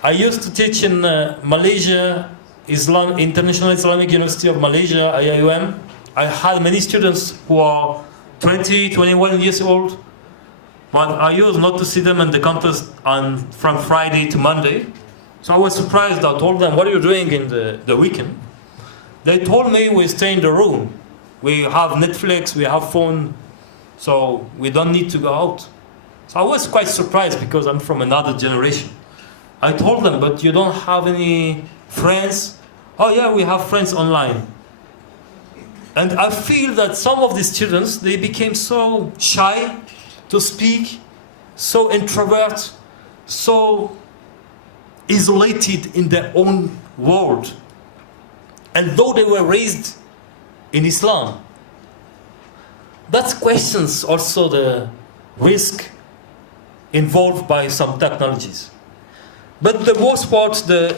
I used to teach in Malaysia, International Islamic University of Malaysia, IIUM. I had many students who are 20, 21 years old, but I used not to see them in the campus from Friday to Monday. So I was surprised. I told them, what are you doing in the weekend? They told me we stay in the room. We have Netflix, we have phone, so we don't need to go out. So I was quite surprised because I'm from another generation. I told them, but you don't have any friends? Oh yeah, we have friends online. And I feel that some of the students, they became so shy to speak, so introvert, so isolated in their own world. And though they were raised in Islam, that questions also the risk involved by some technologies. But the worst part, the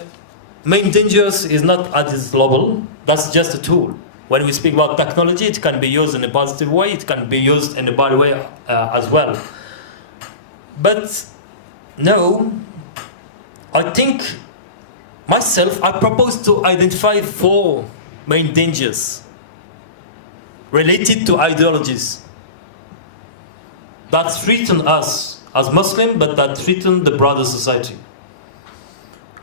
main dangers is not at this level. That's just a tool. When we speak about technology, it can be used in a positive way, it can be used in a bad way as well. But no, I think myself, I propose to identify 4 main dangers related to ideologies that threaten us as Muslims, but that threaten the broader society.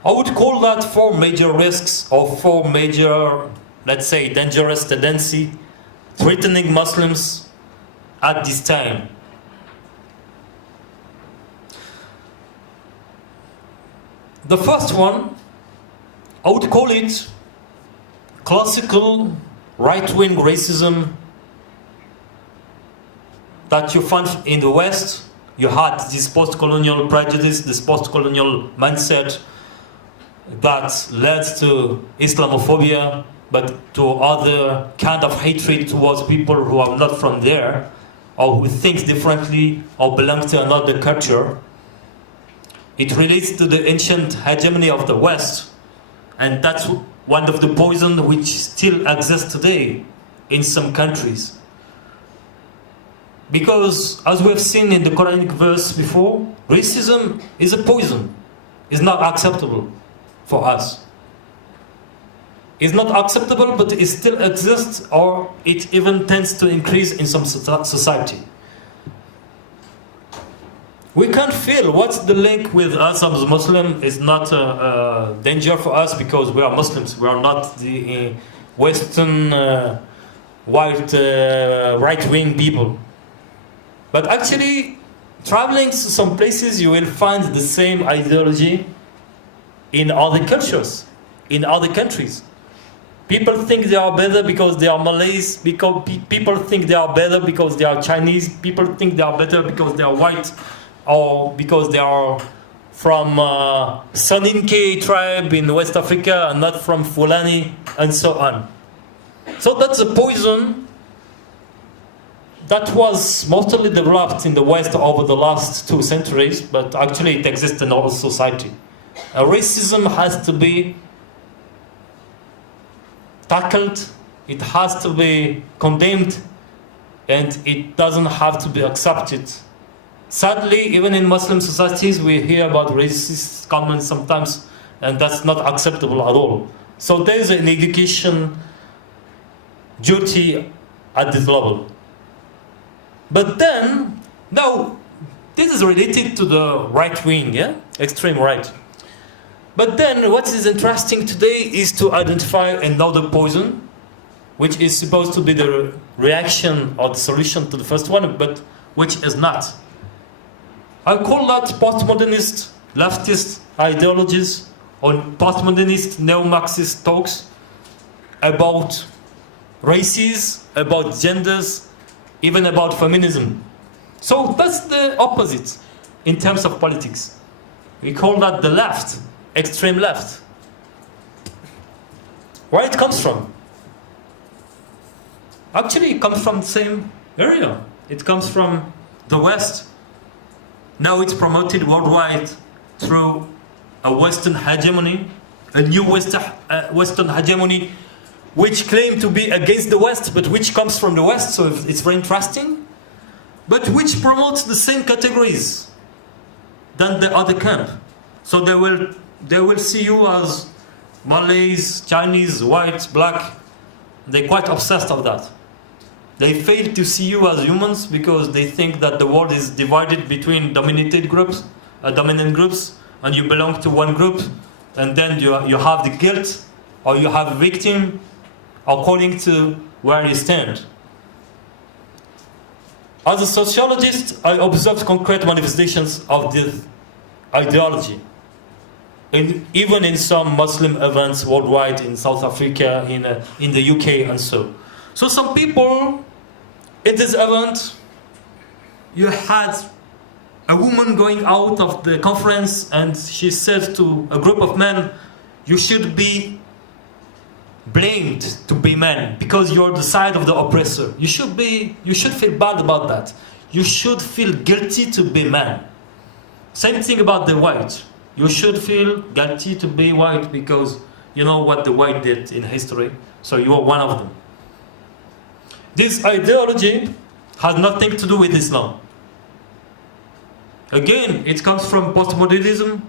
I would call that 4 major risks or 4 major, let's say, dangerous tendency threatening Muslims at this time. The first one, I would call it classical right-wing racism that you find in the West. You had this post-colonial prejudice, this post-colonial mindset that led to Islamophobia, but to other kind of hatred towards people who are not from there, or who think differently, or belong to another culture. It relates to the ancient hegemony of the West, and that's one of the poisons which still exists today in some countries. Because, as we have seen in the Quranic verse before, racism is a poison. It's not acceptable for us. It's not acceptable, but it still exists, or it even tends to increase in some society. We can't feel what's the link with us as Muslims. Is not a danger for us because we are Muslims. We are not the Western white right-wing people. But actually, traveling to some places, you will find the same ideology in other cultures, in other countries. People think they are better because they are Malays. Because people think they are better because they are Chinese. People think they are better because they are white, or because they are from Soninke tribe in West Africa and not from Fulani, and so on. So that's a poison that was mostly developed in the West over the last 2 centuries, but actually it exists in all society. Racism has to be tackled, it has to be condemned, and it doesn't have to be accepted. Sadly, even in Muslim societies, we hear about racist comments sometimes, and that's not acceptable at all. So there is an education duty at this level. But then, now, this is related to the right wing, extreme right. But then, what is interesting today is to identify another poison, which is supposed to be the reaction or the solution to the first one, but which is not. I call that postmodernist, leftist ideologies, or postmodernist neo-Marxist talks about races, about genders, even about feminism. So that's the opposite in terms of politics. We call that the left. extreme left. Where it comes from? Actually, it comes from the same area. It comes from the West. Now it's promoted worldwide through a Western hegemony, a new Western hegemony, which claim to be against the West, but which comes from the West, so it's very interesting, but which promotes the same categories than the other camp. So they will see you as Malays, Chinese, white, black. They're quite obsessed of that. They fail to see you as humans because they think that the world is divided between dominant groups, and you belong to one group, and then you have the guilt, or you have a victim, according to where you stand. As a sociologist, I observed concrete manifestations of this ideology, even in some Muslim events worldwide, in South Africa, in the UK, and so. So some people in this event, you had a woman going out of the conference and she said to a group of men, you should be blamed to be men because you're the side of the oppressor. You should feel bad about that. You should feel guilty to be man. Same thing about the white. You should feel guilty to be white because you know what the white did in history, so you are one of them. This ideology has nothing to do with Islam. Again, it comes from postmodernism,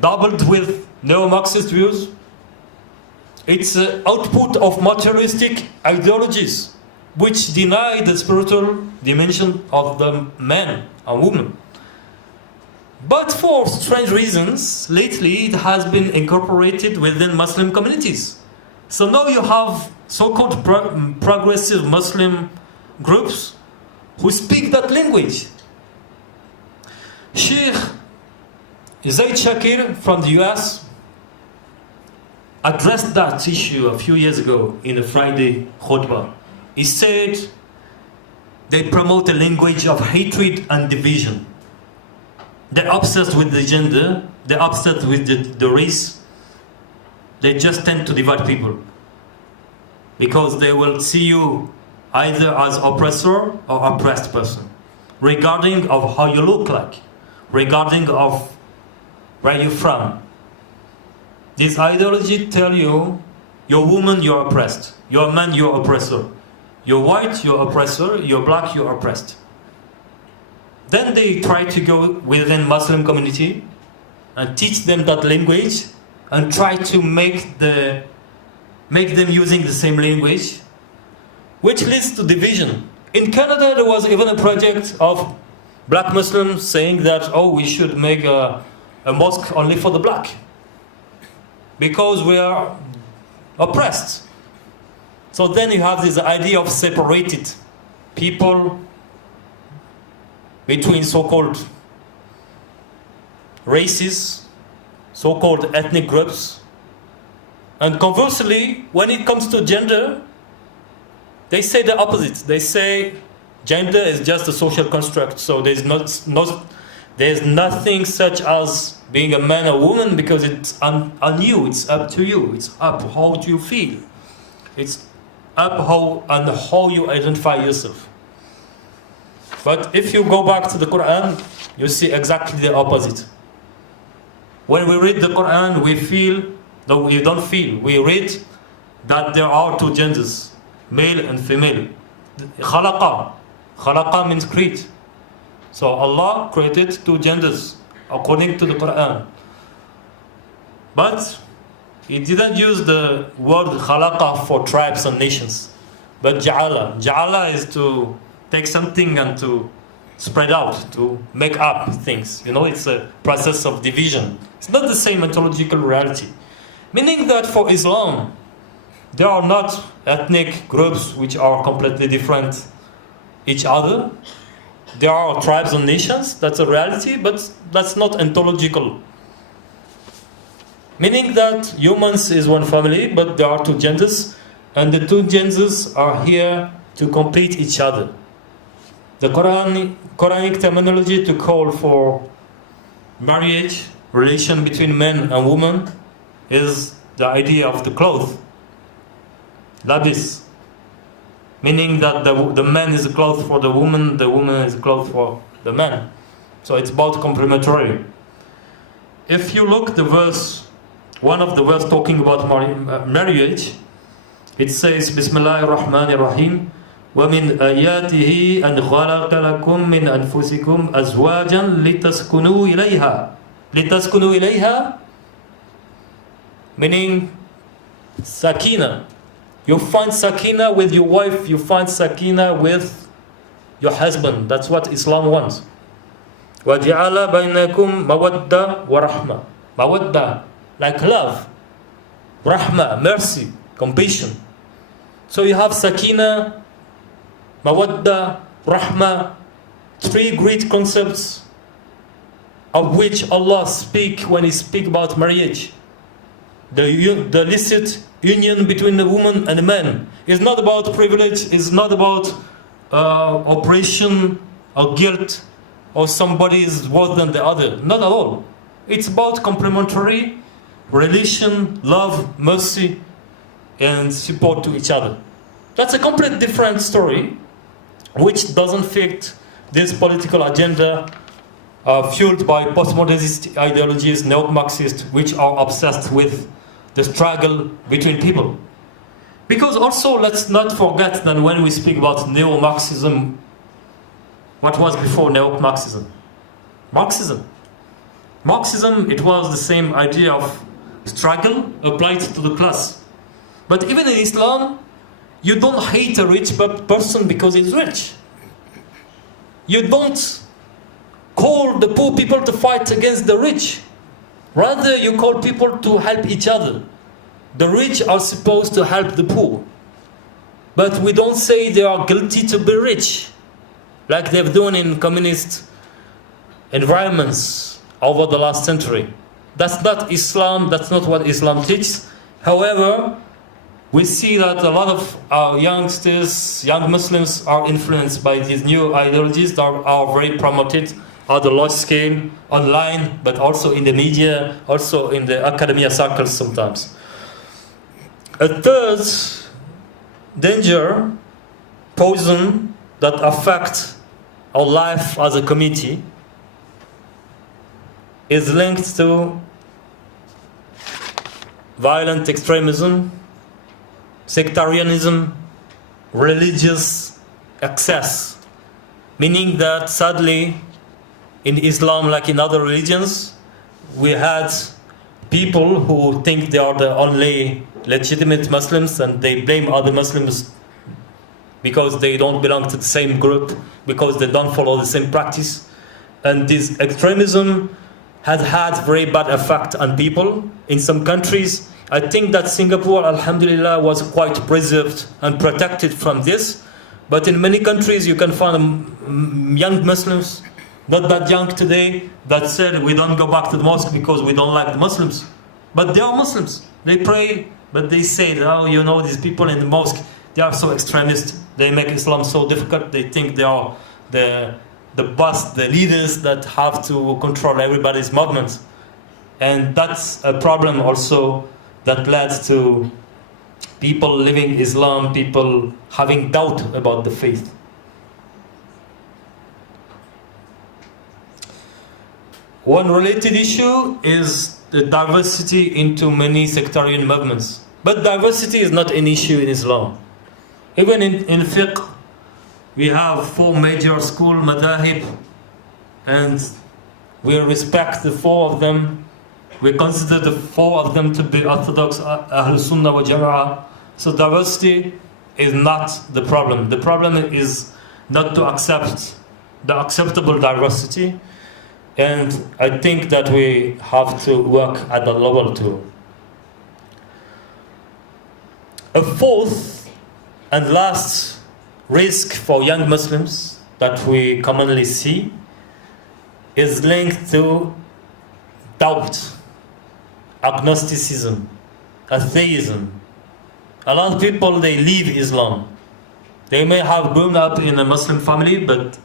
doubled with neo-Marxist views. It's an output of materialistic ideologies which deny the spiritual dimension of the man and woman. But for strange reasons, lately it has been incorporated within Muslim communities. So now you have so-called progressive Muslim groups who speak that language. Sheikh Zaid Shakir from the US addressed that issue a few years ago in a Friday khutbah. He said they promote a language of hatred and division. They're obsessed with the gender, they're obsessed with the race. They just tend to divide people because they will see you either as oppressor or oppressed person, regarding of how you look like, regarding of where you're from. This ideology tell you, you're woman, you're oppressed. You're a man, you're oppressor. You're white, you're oppressor. You're black, you're oppressed. Then they try to go within Muslim community and teach them that language and try to make them using the same language, which leads to division. In Canada, there was even a project of black Muslims saying that, oh, we should make a mosque only for the black because we are oppressed. So then you have this idea of separated people between so-called races, so-called ethnic groups. And conversely, when it comes to gender, they say the opposite. They say gender is just a social construct, so there's nothing such as being a man or woman because it's on you, it's up to you, it's up how do you feel, it's up how you identify yourself. But if you go back to the Quran, you see exactly the opposite. When we read the Quran, we read that there are two genders, male and female. Khalaqa means create. So Allah created two genders according to the Quran. But He didn't use the word khalaqa for tribes and nations, but ja'ala. Ja'ala is to take something and to spread out, to make up things. You know, it's a process of division. It's not the same ontological reality. Meaning that for Islam, there are not ethnic groups which are completely different each other. There are tribes and nations, that's a reality, but that's not ontological. Meaning that humans is one family, but there are two genders, and the two genders are here to complete each other. The Quranic terminology to call for marriage relation between men and women is the idea of the cloth. Labis. Meaning that the man is a cloth for the woman is a cloth for the man. So it's both complementary. If you look the verse, one of the verse talking about marriage, it says, Bismillahir Rahmanir Rahim, وَمِنْ آيَاتِهِ أَنْ خَلَقَ لَكُم مِّنْ أَنفُسِكُمْ أَزْوَاجًا لِتَسْكُنُوا إِلَيْهَا. لِتَسْكُنُوا إِلَيْهَا meaning sakina. You find sakina with your wife, you find sakina with your husband. That's what Islam wants. وَجَعَلَ بَيْنَكُمْ مَوَدَّةً وَرَحْمَةً. Mawadda, like love. Rahma, mercy, compassion. So you have sakina, mawadda, rahma, three great concepts of which Allah speak when He speak about marriage. The licit union between the woman and the man is not about privilege, it's not about oppression or guilt or somebody is worse than the other. Not at all. It's about complementary relation, love, mercy, and support to each other. That's a completely different story, which doesn't fit this political agenda fueled by postmodernist ideologies, neo-Marxists, which are obsessed with the struggle between people. Because also, let's not forget that when we speak about neo-Marxism, what was before neo-Marxism? Marxism, it was the same idea of struggle applied to the class. But even in Islam, you don't hate a rich person because he's rich. You don't call the poor people to fight against the rich. Rather, you call people to help each other. The rich are supposed to help the poor. But we don't say they are guilty to be rich, like they've done in communist environments over the last century. That's not Islam, that's not what Islam teaches. However, we see that a lot of our youngsters, young Muslims, are influenced by these new ideologies that are very promoted at the large scale, online, but also in the media, also in the academia circles sometimes. A third danger, poison that affects our life as a community is linked to violent extremism, sectarianism, religious excess. Meaning that sadly, in Islam, like in other religions, we had people who think they are the only legitimate Muslims and they blame other Muslims because they don't belong to the same group, because they don't follow the same practice. And this extremism has had very bad effect on people in some countries. I think that Singapore, alhamdulillah, was quite preserved and protected from this. But in many countries, you can find young Muslims, not that young today, that said, we don't go back to the mosque because we don't like the Muslims. But they are Muslims. They pray, but they say, oh, you know, these people in the mosque, they are so extremist. They make Islam so difficult. They think they are the boss, the leaders that have to control everybody's movements. And that's a problem also that led to people living Islam, people having doubt about the faith. One related issue is the diversity into many sectarian movements. But diversity is not an issue in Islam. Even in fiqh, we have 4 major school madahib, and we respect the 4 of them. We consider the 4 of them to be orthodox, Ahl Sunnah wa Jama'ah. So diversity is not the problem. The problem is not to accept the acceptable diversity. And I think that we have to work at that level too. A fourth and last risk for young Muslims that we commonly see is linked to doubt, agnosticism, atheism. A lot of people, they leave Islam. They may have grown up in a Muslim family, but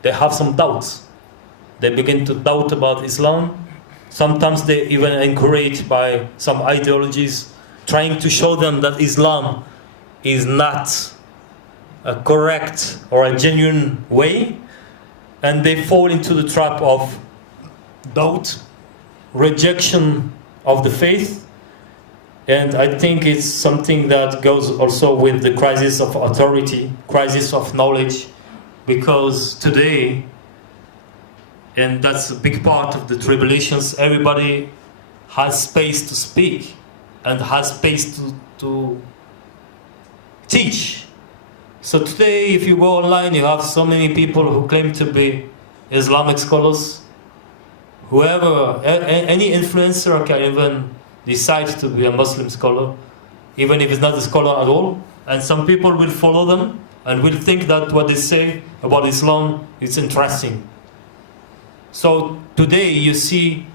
they have some doubts. They begin to doubt about Islam. Sometimes they even encouraged by some ideologies trying to show them that Islam is not a correct or a genuine way, and they fall into the trap of doubt, rejection of the faith. And I think it's something that goes also with the crisis of authority, crisis of knowledge, because today, and that's a big part of the tribulations, everybody has space to speak and has space to teach. So today, if you go online, you have so many people who claim to be Islamic scholars. Whoever, any influencer can even decide to be a Muslim scholar, even if it's not a scholar at all. And some people will follow them and will think that what they say about Islam is interesting. So today you see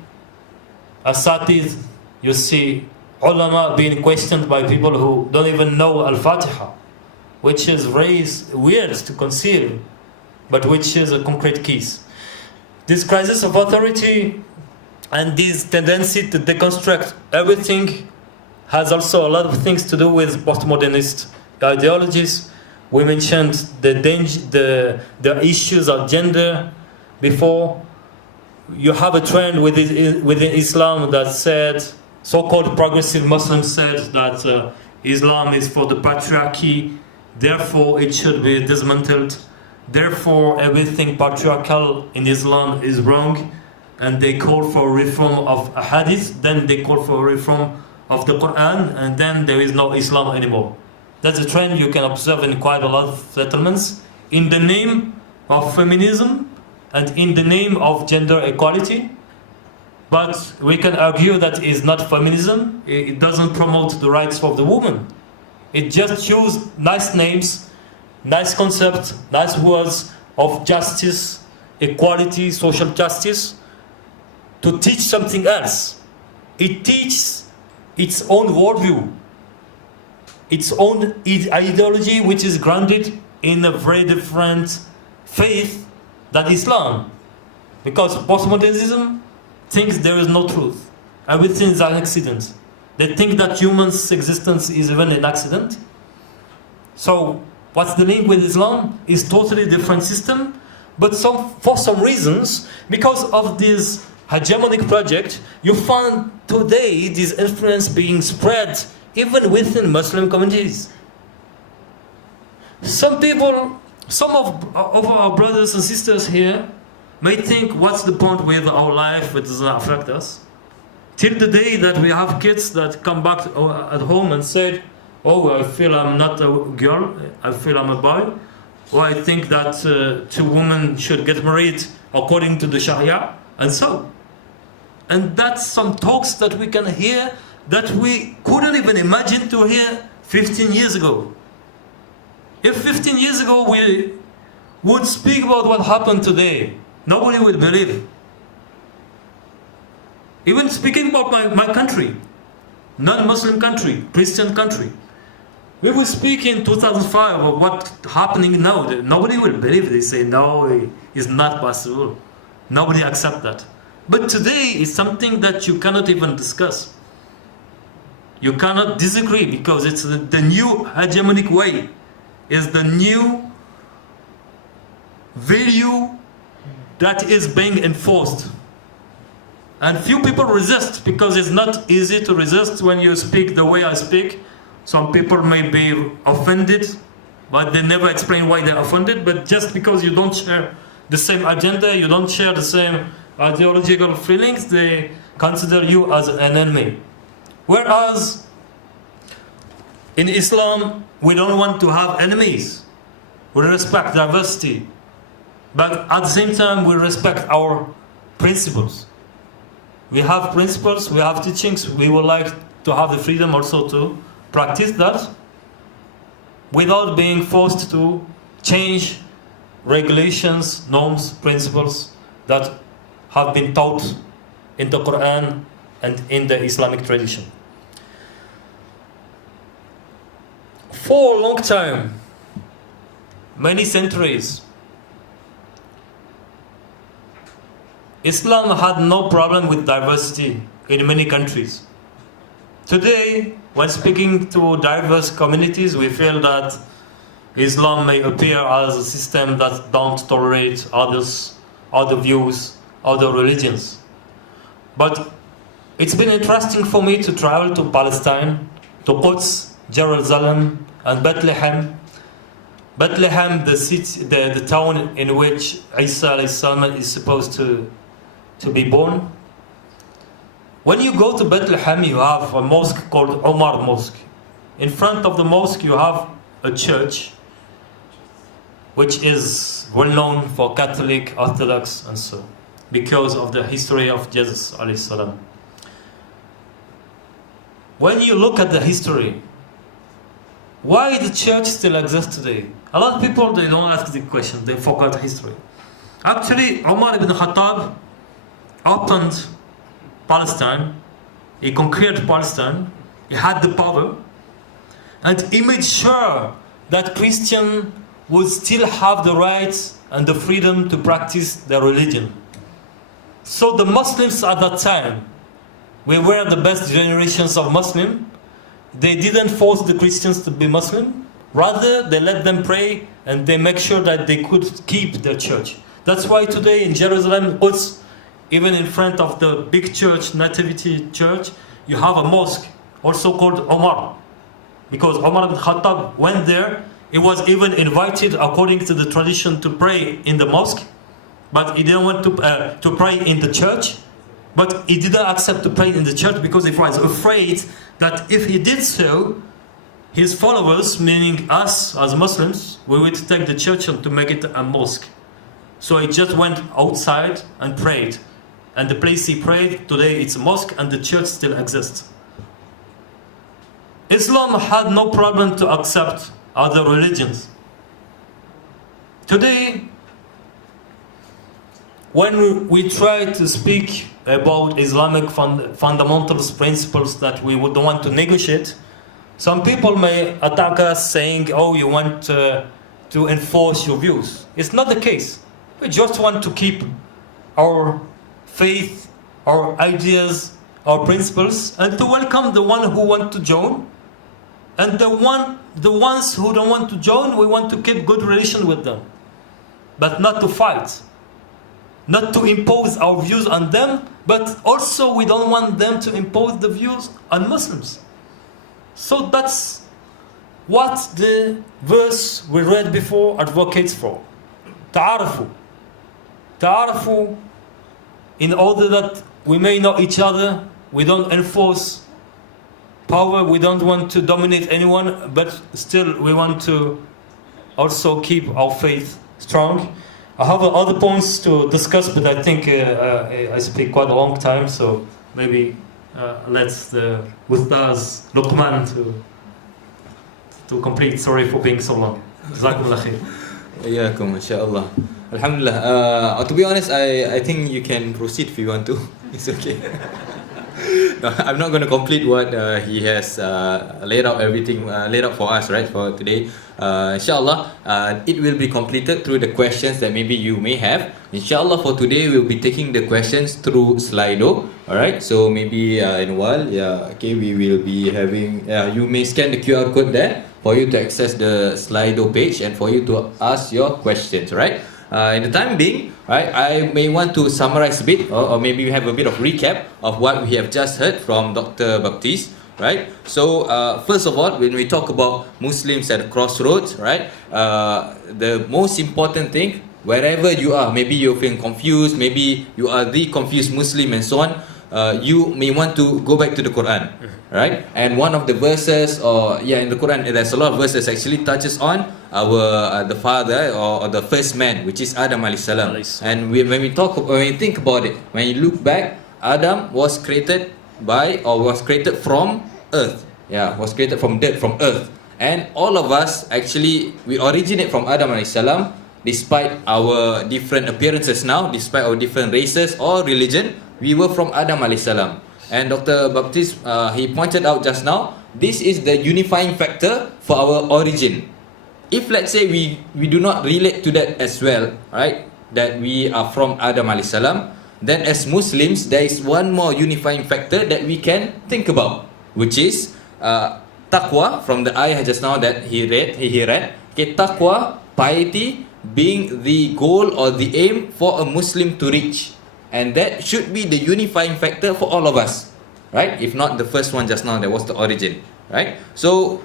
asatid, you see ulama being questioned by people who don't even know Al-Fatiha, which is very weird to conceal, but which is a concrete case. This crisis of authority and this tendency to deconstruct everything has also a lot of things to do with postmodernist ideologies. We mentioned the issues of gender before. You have a trend within Islam that said, so-called progressive Muslims said that Islam is for the patriarchy, therefore it should be dismantled, therefore everything patriarchal in Islam is wrong, and they call for reform of a hadith, then they call for reform of the Quran, and then there is no Islam anymore. That's a trend you can observe in quite a lot of settlements in the name of feminism and in the name of gender equality. But we can argue that it's not feminism. It doesn't promote the rights of the woman. It just uses nice names, nice concepts, nice words of justice, equality, social justice, to teach something else. It teaches its own worldview, its own ideology, which is grounded in a very different faith than Islam. Because postmodernism thinks there is no truth. Everything is an accident. They think that human's existence is even an accident. So what's the link with Islam? Is totally different system, but for some reasons, because of this hegemonic project, you find today this influence being spread even within Muslim communities. Some people, some of our brothers and sisters here may think, what's the point with our life? It doesn't affect us. Till the day that we have kids that come back at home and say, oh, I feel I'm not a girl, I feel I'm a boy. Or I think that two women should get married according to the Sharia, and so. And that's some talks that we can hear that we couldn't even imagine to hear 15 years ago. If 15 years ago we would speak about what happened today, nobody would believe. Even speaking about my country, non-Muslim country, Christian country, we would speak in 2005 of what's happening now. Nobody will believe. They say, no, it's not possible. Nobody accepts that. But today is something that you cannot even discuss. You cannot disagree because it's the new hegemonic way. It's the new value that is being enforced. And few people resist because it's not easy to resist when you speak the way I speak. Some people may be offended, but they never explain why they're offended. But just because you don't share the same agenda, you don't share the same ideological feelings, they consider you as an enemy. Whereas in Islam, we don't want to have enemies. We respect diversity. But at the same time, we respect our principles. We have principles, we have teachings. We would like to have the freedom also to practice that without being forced to change regulations, norms, principles that have been taught in the Quran and in the Islamic tradition. For a long time, many centuries, Islam had no problem with diversity in many countries. Today, when speaking to diverse communities, we feel that Islam may appear as a system that don't tolerate others, other views, other religions. But it's been interesting for me to travel to Palestine, to Quds, Jerusalem, and Bethlehem. Bethlehem, the city, the town in which Isa alayhi salam is supposed to be born. When you go to Bethlehem, you have a mosque called Omar Mosque. In front of the mosque, you have a church, which is well known for Catholic, Orthodox, and so, because of the history of Jesus alayhi salam. When you look at the history, why the church still exists today? A lot of people, they don't ask the question, they forgot history. Actually, Umar ibn Khattab opened Palestine, he conquered Palestine, he had the power, and he made sure that Christians would still have the rights and the freedom to practice their religion. So the Muslims at that time, we were the best generations of Muslims. They didn't force the Christians to be Muslim. Rather, they let them pray and they make sure that they could keep their church. That's why today in Jerusalem, Quds, even in front of the big church, Nativity Church, you have a mosque, also called Omar. Because Omar ibn Khattab went there, he was even invited according to the tradition to pray in the mosque, but he didn't want to pray in the church. But he didn't accept to pray in the church because he was afraid that if he did so, his followers, meaning us as Muslims, we would take the church and to make it a mosque. So he just went outside and prayed. And the place he prayed, today it's a mosque and the church still exists. Islam had no problem to accept other religions. Today, when we try to speak about Islamic fundamentals, principles that we would want to negotiate, some people may attack us saying, oh, you want to enforce your views. It's not the case. We just want to keep our faith, our ideas, our principles, and to welcome the one who want to join. And the ones who don't want to join, we want to keep good relation with them. But not to fight. Not to impose our views on them, but also we don't want them to impose the views on Muslims. So that's what the verse we read before advocates for. Ta'arafu. Ta'arafu, in order that we may know each other, we don't enforce power, we don't want to dominate anyone, but still we want to also keep our faith strong. I have other points to discuss, but I think I speak quite a long time, so maybe let's Ustaz Luqman to complete. Sorry for being so long. Jazakumullah khair. Iyakum, mashallah. Alhamdulillah. To be honest, I think you can proceed if you want to. It's okay. No, I'm not going to complete what he has laid out everything laid out for us, right, for today. Inshallah, it will be completed through the questions that maybe you may have. Inshallah, for today we'll be taking the questions through Slido. Alright, so maybe in a while, we will be having. You may scan the QR code there for you to access the Slido page and for you to ask your questions. Right. In the time being, right, I may want to summarize a bit, or maybe we have a bit of recap of what we have just heard from Dr. Baptiste, right? So, first of all, when we talk about Muslims at crossroads, right, the most important thing, wherever you are, maybe you're feeling confused, maybe you are the confused Muslim and so on, you may want to go back to the Quran, right? And one of the verses, in the Quran, there's a lot of verses actually touches on the father or the first man, which is Adam alayhi salam. And when we think about it, when you look back, Adam was created from earth. Was created from dirt, from earth. And all of us actually, we originate from Adam alayhi salam, despite our different appearances now, despite our different races or religion, we were from Adam alayhi salam. And Dr. Baptiste, he pointed out just now, this is the unifying factor for our origin. If let's say we do not relate to that as well, right, that we are from Adam alayhi salam, then as Muslims, there is one more unifying factor that we can think about, which is taqwa, from the ayah just now that he read. Okay, taqwa, piety, being the goal or the aim for a Muslim to reach. And that should be the unifying factor for all of us, right? If not the first one just now, that was the origin, right? So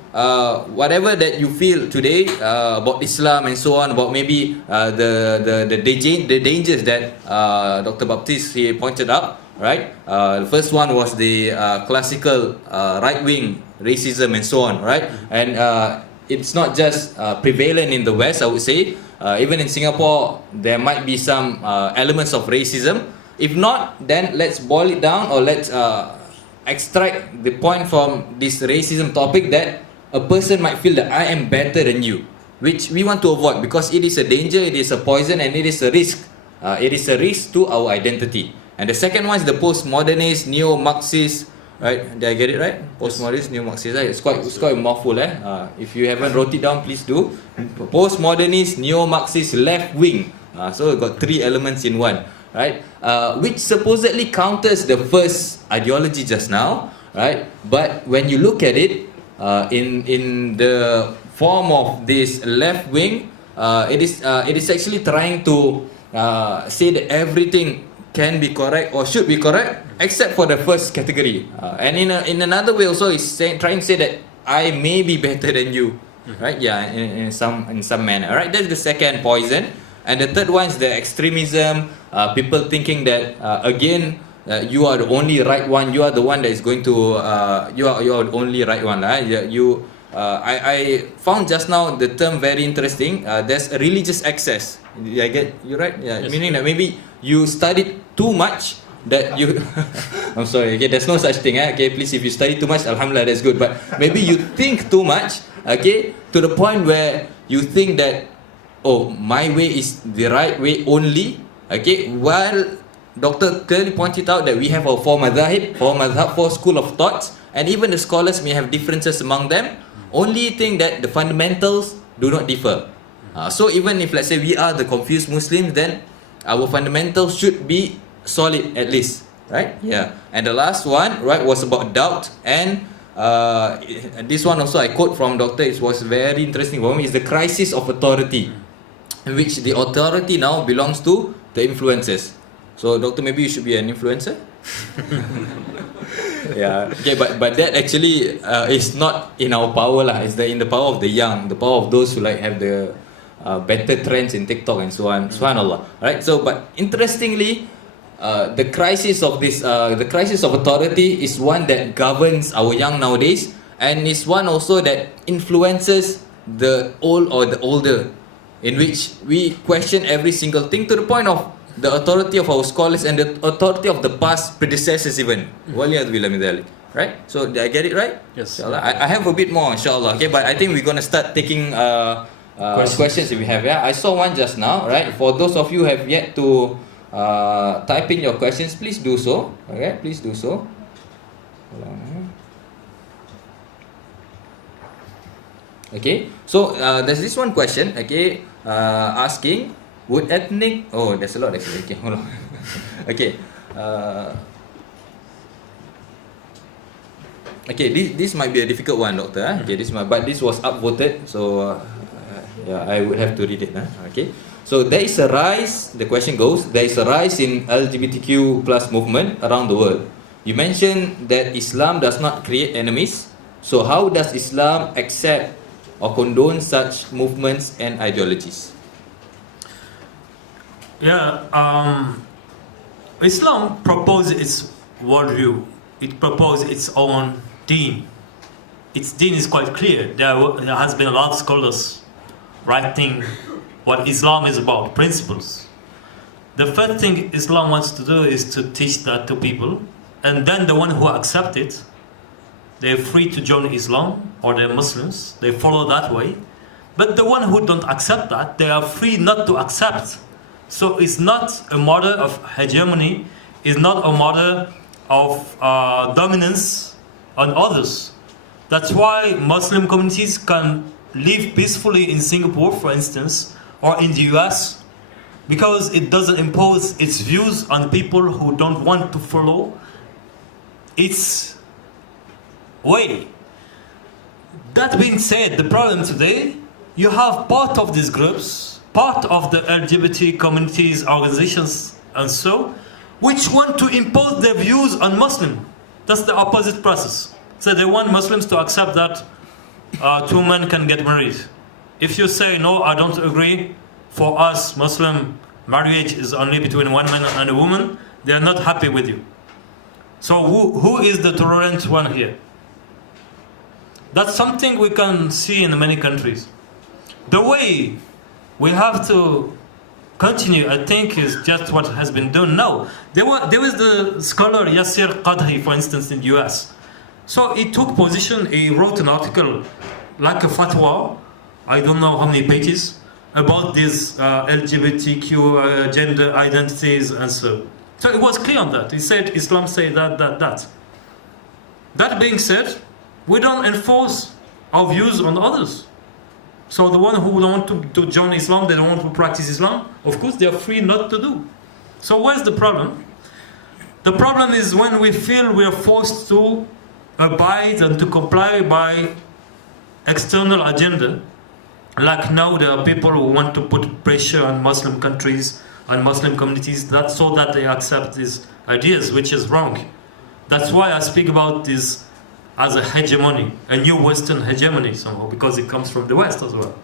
whatever that you feel today about Islam and so on, about maybe the dangers that Dr. Baptiste he pointed out, right? The first one was the classical right-wing racism and so on, right? And it's not just prevalent in the West, I would say. Even in Singapore, there might be some elements of racism. If not, then let's boil it down, or let's extract the point from this racism topic, that a person might feel that I am better than you, which we want to avoid, because it is a danger, it is a poison, and it is a risk. It is a risk to our identity. And the second one is the postmodernist, neo-Marxist, right? Did I get it right? Postmodernist, neo-Marxist, right? It's quite a mouthful, If you haven't wrote it down, please do. Postmodernist, neo-Marxist, left-wing. So we've got three elements in one, right? Which supposedly counters the first ideology just now, right? But when you look at it, in the form of this left-wing, it is actually trying to say that everything can be correct or should be correct except for the first category, and in another way also is trying to say that I may be better than you, right? Yeah, in some manner. All right, that's the second poison. And the third one is the extremism, people thinking that again you are the only right one, you are the one that is going to you are the only right one, right? I found just now the term very interesting. There's a religious excess. Did I get you right? Yeah, yes. Meaning that maybe you studied too much, that you I'm sorry, okay, there's no such thing, okay, please, if you study too much, alhamdulillah, that's good, but maybe you think too much, okay, to the point where you think that, oh, my way is the right way only, okay, while Dr. clearly pointed out that we have our four school of thoughts, and even the scholars may have differences among them, only thing that the fundamentals do not differ. So even if, let's say, we are the confused Muslims, then our fundamentals should be solid at least, right? Yeah. And the last one, right, was about doubt, and this one also I quote from Doctor. It was very interesting for me. Is the crisis of authority, in which the authority now belongs to the influencers. So, Doctor, maybe you should be an influencer. Yeah. Okay, but that actually is not in our power lah. It's in the power of the young, the power of those who like have the better trends in TikTok and so on. Subhanallah. Right. So, but interestingly, the crisis of this, the crisis of authority is one that governs our young nowadays, and is one also that influences the old or the older, in which we question every single thing to the point of the authority of our scholars and the authority of the past predecessors even. Right? So did I get it right? Yes. I have a bit more, inshallah. Okay, but I think we're gonna start taking questions if we have. Yeah, I saw one just now. Right. For those of you who have yet to type in your questions, please do so. Okay, please do so. Okay, so there's this one question. Okay, asking, would ethnic... Oh, there's a lot actually. Okay, hold on. Okay. Okay, this might be a difficult one, Doctor. Okay, but this was upvoted, so yeah, I would have to read it. Okay. So there is a rise. The question goes: there is a rise in LGBTQ plus movement around the world. You mentioned that Islam does not create enemies. So how does Islam accept or condone such movements and ideologies? Yeah, Islam proposed its worldview. It proposed its own deen. Its deen is quite clear. There has been a lot of scholars writing what Islam is about, principles. The first thing Islam wants to do is to teach that to people, and then the one who accept it, they're free to join Islam, or they're Muslims, they follow that way. But the one who don't accept that, they are free not to accept. So it's not a model of hegemony, it's not a model of dominance on others. That's why Muslim communities can live peacefully in Singapore, for instance, or in the US, because it doesn't impose its views on people who don't want to follow its way. That being said, the problem today, you have part of these groups, part of the LGBT communities, organizations, and so, which want to impose their views on Muslim. That's the opposite process. So they want Muslims to accept that two men can get married. If you say, no, I don't agree, for us, Muslim marriage is only between one man and a woman, they are not happy with you. So who is the tolerant one here? That's something we can see in many countries. The way we have to continue, I think, is just what has been done now. There is the scholar Yasser Qadhi, for instance, in the US. So he took position, he wrote an article, like a fatwa, I don't know how many pages, about these LGBTQ gender identities and so. So it was clear on that. He said, Islam say that. That being said, we don't enforce our views on others. So the one who don't want to join Islam, they don't want to practice Islam, of course they are free not to do. So where's the problem? The problem is when we feel we are forced to abide and to comply by external agenda. Like now there are people who want to put pressure on Muslim countries and Muslim communities so that they accept these ideas, which is wrong. That's why I speak about this as a hegemony, a new Western hegemony somehow, because it comes from the West as well.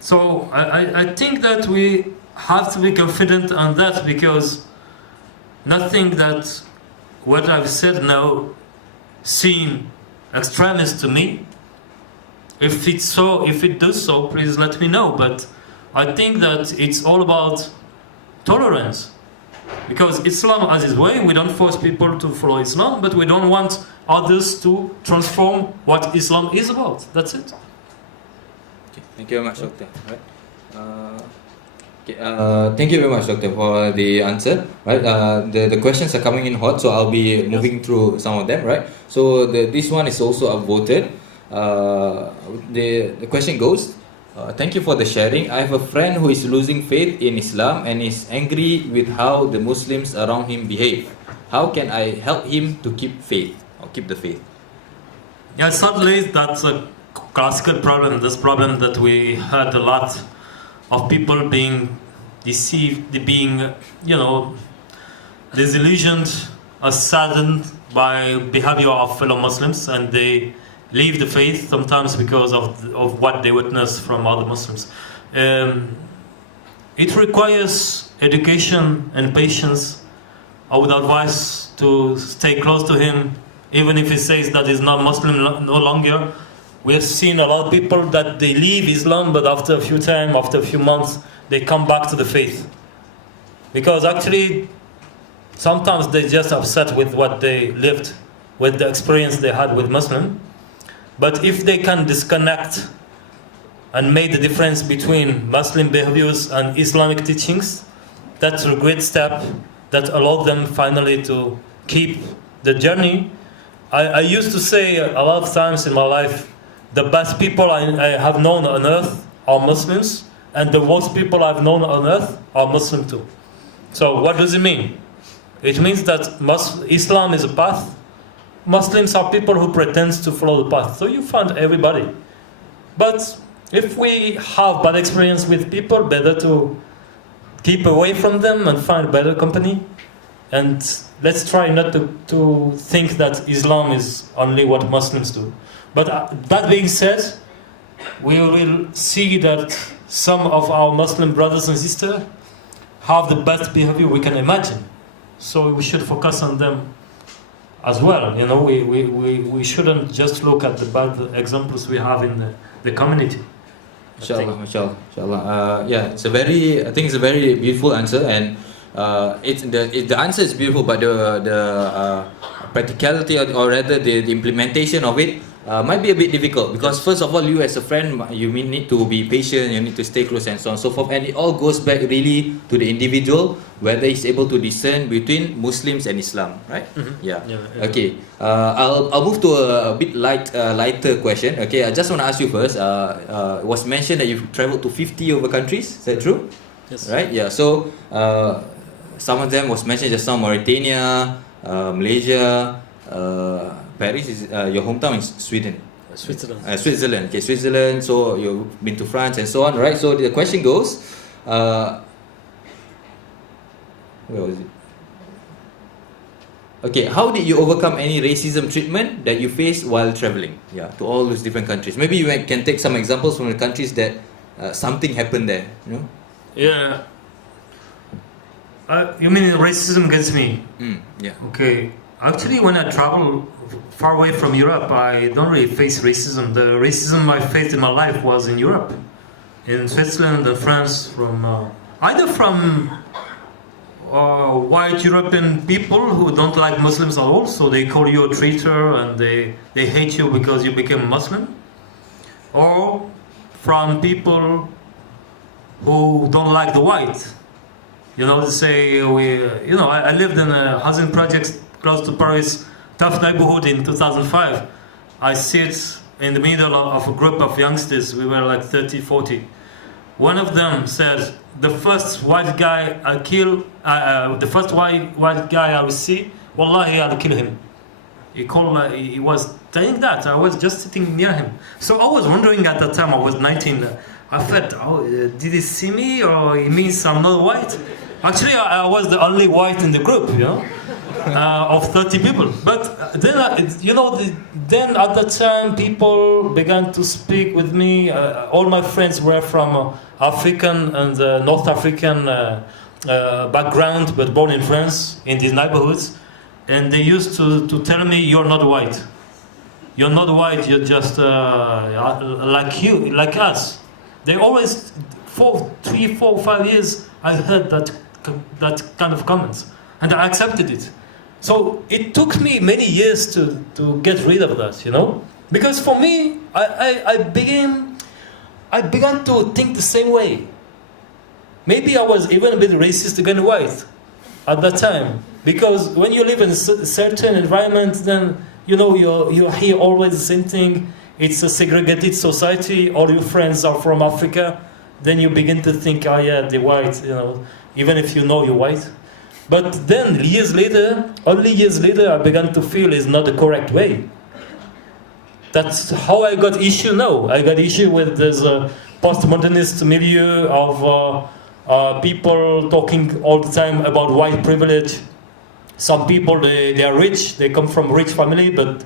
So I think that we have to be confident on that, because nothing that what I've said now seem extremist to me. If it's so, if it does so, please let me know. But I think that it's all about tolerance. Because Islam has its way, we don't force people to follow Islam, but we don't want others to transform what Islam is about. That's it. Okay, thank you very much, Doctor. Right. Thank you very much, Doctor, for the answer. Right, the questions are coming in hot, so I'll be moving through some of them. Right, so this one is also upvoted. The question goes. Thank you for the sharing. I have a friend who is losing faith in Islam and is angry with how the Muslims around him behave. How can I help him to keep faith or keep the faith? Yeah, sadly, that's a classical problem. This problem that we heard a lot of people being deceived, being, disillusioned or saddened by behavior of fellow Muslims, and they leave the faith sometimes because of what they witness from other Muslims. It requires education and patience. I would advise to stay close to him, even if he says that he's not Muslim no longer. We have seen a lot of people that they leave Islam, but after a few time, after a few months, they come back to the faith. Because actually, sometimes they're just upset with what they lived, with the experience they had with Muslim. But if they can disconnect and make the difference between Muslim behaviors and Islamic teachings, that's a great step that allowed them finally to keep the journey. I used to say a lot of times in my life, the best people I have known on earth are Muslims, and the worst people I've known on earth are Muslim too. So what does it mean? It means that Islam is a path. Muslims are people who pretend to follow the path. So you find everybody. But if we have bad experience with people, better to keep away from them and find better company. And let's try not to think that Islam is only what Muslims do. But that being said, we will see that some of our Muslim brothers and sisters have the best behavior we can imagine. So we should focus on them as well. We shouldn't just look at the bad examples we have in the community. Inshallah. Yeah, I think it's a very beautiful answer, and the answer is beautiful, but the practicality, or rather the implementation of it might be a bit difficult, because first of all, you as a friend, you need to be patient, you need to stay close, and so on and so forth, and it all goes back really to the individual, whether he's able to discern between Muslims and Islam, right? Mm-hmm. Yeah. Okay. I'll move to a bit lighter question. Okay, I just want to ask you first. It was mentioned that you've traveled to 50 over countries. Is that true? Yes. right? Yeah. So some of them was mentioned just now: Mauritania, Malaysia, Paris is your hometown is Sweden. Switzerland. Switzerland. Okay, Switzerland. So you've been to France and so on, right? So the question goes, where was it? Okay, how did you overcome any racism treatment that you faced while traveling? Yeah, to all those different countries. Maybe you can take some examples from the countries that something happened there. You know? Yeah. You mean racism against me? Yeah. Okay. Actually, when I travel far away from Europe, I don't really face racism. The racism I faced in my life was in Europe, in Switzerland and France, from either from white European people who don't like Muslims at all, so they call you a traitor and they hate you because you became Muslim, or from people who don't like the white. You know, they say I lived in a housing project close to Paris, tough neighborhood in 2005. I sit in the middle of a group of youngsters. We were like 30, 40. One of them said, the first white guy I kill, the first white guy I will see, wallahi, I'll kill him. He was saying that. I was just sitting near him. So I was wondering at that time, I was 19. I thought, did he see me or he means I'm not white? Actually, I was the only white in the group, of 30 people. But then, then at that time, people began to speak with me. All my friends were from African and North African background, but born in France, in these neighborhoods. And they used to tell me, you're not white. You're not white, you're just like us. They always, 3, 4, 5 years, I heard that kind of comments. And I accepted it. So it took me many years to get rid of that, Because for me, I began to think the same way. Maybe I was even a bit racist against white at that time. Because when you live in a certain environment, then, you hear always the same thing. It's a segregated society. All your friends are from Africa. Then you begin to think, oh yeah, the white, even if you know you're white. But then only years later, I began to feel it's not the correct way. That's how I got issue now. I got issue with this postmodernist milieu of people talking all the time about white privilege. Some people, they are rich, they come from rich family, but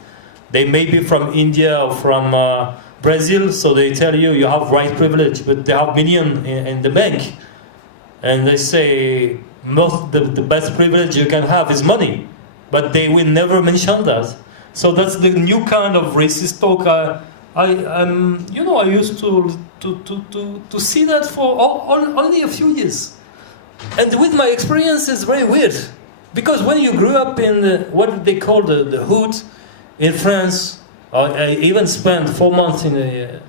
they may be from India or from Brazil, so they tell you have white privilege, but they have million in the bank. And they say, the best privilege you can have is money, but they will never mention that. So that's the new kind of racist talk. I used to see that for only a few years, and with my experience, it's very weird, because when you grew up in what they call the hood in France, I even spent 4 months in the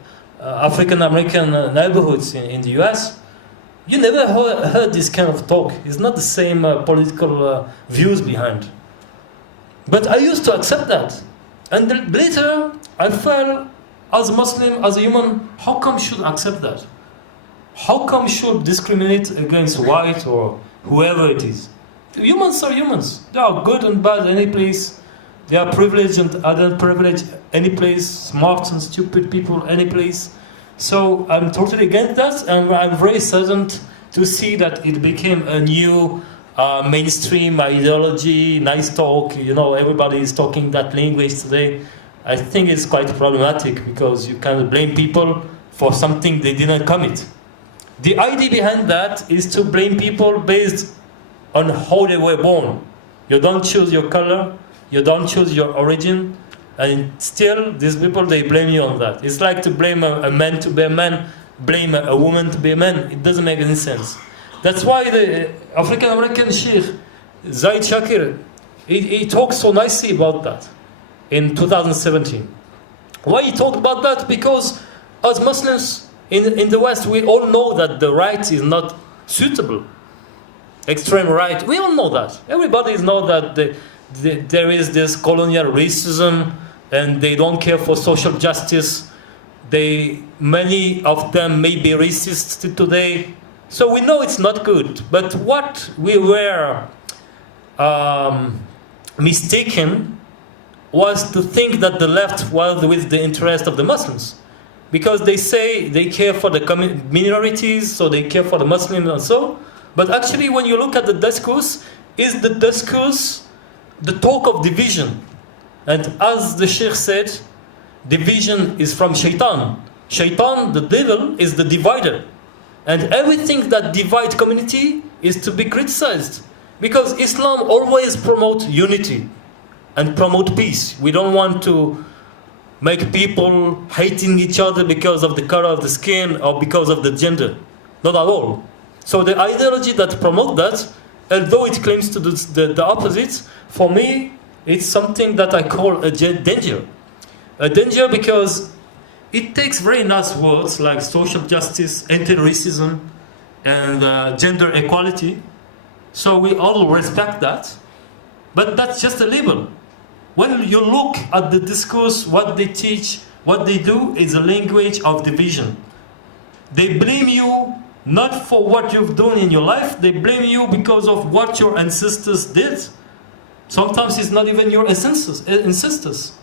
African American neighborhoods in the US. You never heard this kind of talk. It's not the same political views behind. But I used to accept that. And then later, I felt, as a Muslim, as a human, how come should accept that? How come should discriminate against white or whoever it is? Humans are humans. They are good and bad any place. They are privileged and underprivileged any place. Smart and stupid people any place. So I'm totally against that, and I'm very saddened to see that it became a new mainstream ideology, nice talk. Everybody is talking that language today. I think it's quite problematic because you kind of blame people for something they didn't commit. The idea behind that is to blame people based on how they were born. You don't choose your color, you don't choose your origin, and still these people, they blame you on that. It's like to blame a man to be a man, blame a woman to be a man. It doesn't make any sense. That's why the African American Sheikh Zaid Shakir, he talks so nicely about that in 2017. Why he talked about that? Because as Muslims in the West, we all know that the right is not suitable. Extreme right, we all know that. Everybody knows that there is this colonial racism, and they don't care for social justice. Many of them may be racist today. So we know it's not good. But what we were mistaken was to think that the left was with the interest of the Muslims. Because they say they care for the minorities, so they care for the Muslims and so. But actually, when you look at the discourse, is the discourse the talk of division? And as the Sheikh said, division is from Shaitan. Shaitan, the devil, is the divider. And everything that divides community is to be criticized. Because Islam always promotes unity and promote peace. We don't want to make people hating each other because of the color of the skin or because of the gender. Not at all. So the ideology that promotes that, although it claims to do the opposite, for me, it's something that I call a danger. A danger because it takes very nice words like social justice, anti-racism, and gender equality. So we all respect that. But that's just a label. When you look at the discourse, what they teach, what they do is a language of division. They blame you not for what you've done in your life, they blame you because of what your ancestors did. Sometimes it's not even your ancestors.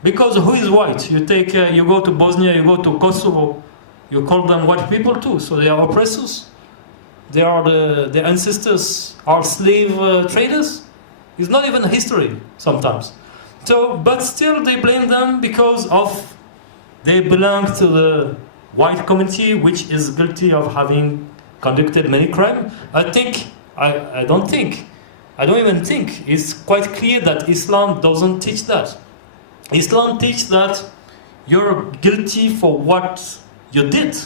Because who is white? You go to Bosnia, you go to Kosovo, you call them white people too, so they are oppressors. Their ancestors are slave traders. It's not even history sometimes. So, but still they blame them because of they belong to the white community, which is guilty of having conducted many crimes. I don't even think. It's quite clear that Islam doesn't teach that. Islam teaches that you're guilty for what you did,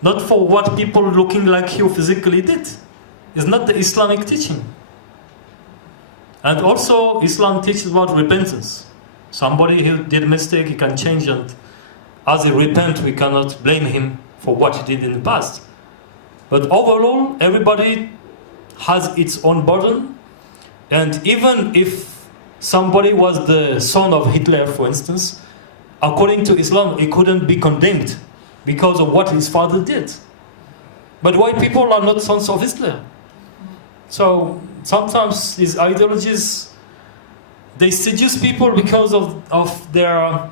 not for what people looking like you physically did. It's not the Islamic teaching. And also, Islam teaches about repentance. Somebody who did a mistake, he can change, and as he repents, we cannot blame him for what he did in the past. But overall, everybody has its own burden, and even if somebody was the son of Hitler, for instance, according to Islam, he couldn't be condemned because of what his father did. But white people are not sons of Hitler. So sometimes these ideologies, they seduce people because of their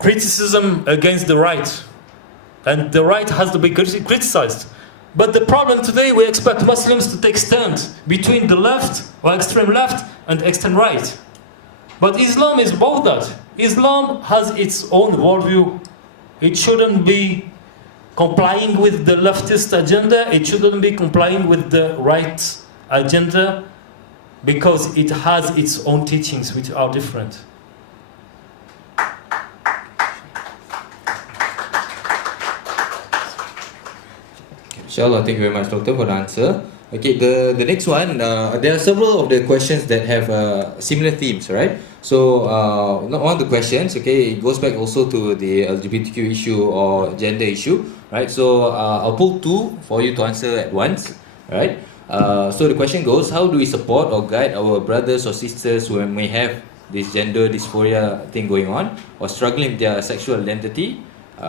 criticism against the right. And the right has to be criticized. But the problem today, we expect Muslims to take stand between the left or extreme left and extreme right. But Islam is both that. Islam has its own worldview. It shouldn't be complying with the leftist agenda. It shouldn't be complying with the right agenda because it has its own teachings which are different. Inshallah, thank you very much, Doctor, for the answer. Okay, the next one, there are several of the questions that have similar themes, right? So, one of the questions, okay, it goes back also to the LGBTQ issue or gender issue, right? So, I'll pull two for you to answer at once, right? So the question goes, how do we support or guide our brothers or sisters who may have this gender dysphoria thing going on or struggling with their sexual identity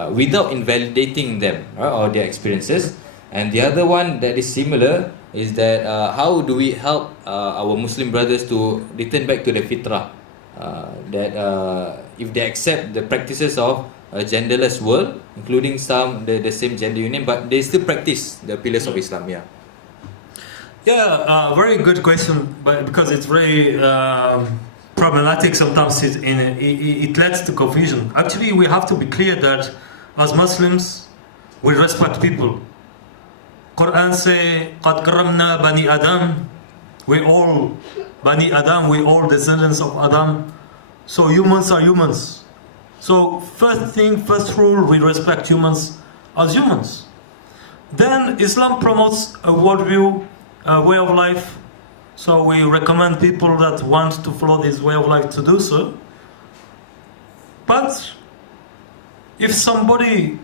without invalidating them, right, or their experiences? And the other one that is similar is that how do we help our Muslim brothers to return back to the fitrah, that if they accept the practices of a genderless world, including some the same gender union, but they still practice the pillars of Islam. Yeah, very good question, but because it's very problematic sometimes, it leads to confusion. Actually, we have to be clear that as Muslims, we respect people. Quran say, "Qad karamna bani Adam." We all bani Adam. We all descendants of Adam. So humans are humans. So first rule, we respect humans as humans. Then Islam promotes a worldview, a way of life. So we recommend people that want to follow this way of life to do so. But if somebody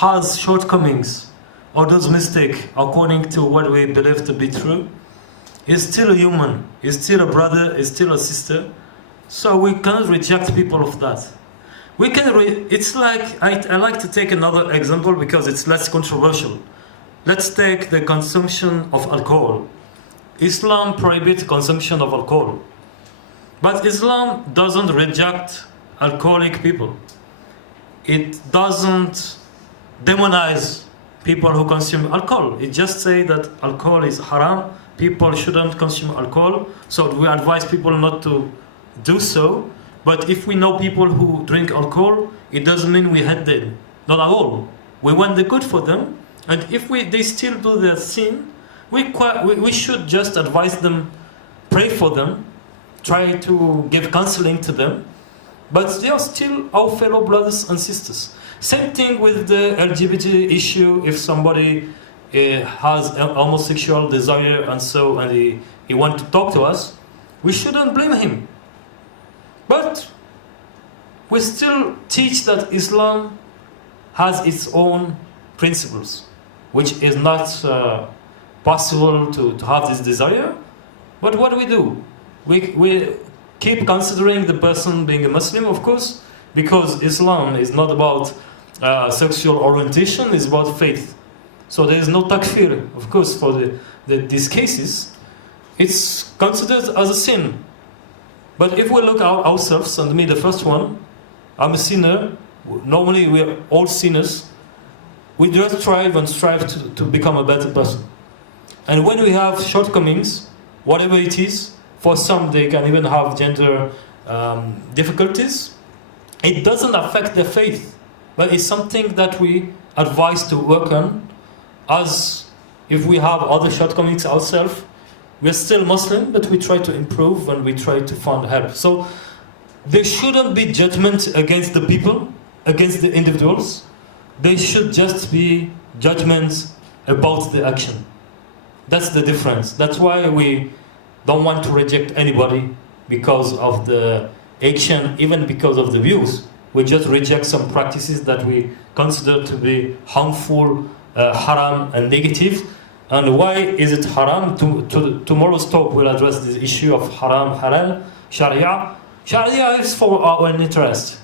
has shortcomings or does mistake according to what we believe to be true, he's still a human, he's still a brother, he's still a sister. So we cannot reject people of that. It's like I like to take another example because it's less controversial. Let's take the consumption of alcohol. Islam prohibits consumption of alcohol, but Islam doesn't reject alcoholic people. It doesn't demonize people who consume alcohol. It just says that alcohol is haram. People shouldn't consume alcohol. So we advise people not to do so. But if we know people who drink alcohol, it doesn't mean we hate them. Not at all. We want the good for them. And if they still do their sin, we should just advise them, pray for them, try to give counseling to them. But they are still our fellow brothers and sisters. Same thing with the LGBT issue. If somebody has a homosexual desire and he wants to talk to us, we shouldn't blame him. But we still teach that Islam has its own principles, which is not possible to have this desire. But what do? We keep considering the person being a Muslim, of course, because Islam is not about sexual orientation, it's about faith. So there is no takfir, of course, for these cases. It's considered as a sin. But if we look at ourselves, and me the first one, I'm a sinner. Normally we are all sinners. We just strive to become a better person. And when we have shortcomings, whatever it is, for some they can even have gender difficulties, it doesn't affect their faith. But it's something that we advise to work on, as if we have other shortcomings ourselves. We're still Muslim, but we try to improve and we try to find help. So there shouldn't be judgment against the people, against the individuals. There should just be judgments about the action. That's the difference. That's why we don't want to reject anybody because of the action, even because of the views. We just reject some practices that we consider to be harmful, haram and negative. And why is it haram? Tomorrow's talk will address this issue of haram, halal, sharia. Sharia is for our interest.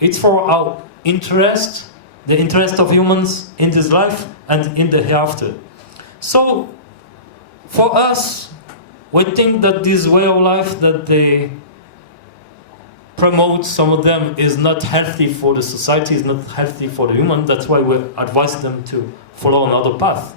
It's for our interest, the interest of humans in this life and in the hereafter. So, for us, we think that this way of life that they promote, some of them, is not healthy for the society, is not healthy for the human. That's why we advise them to follow another path.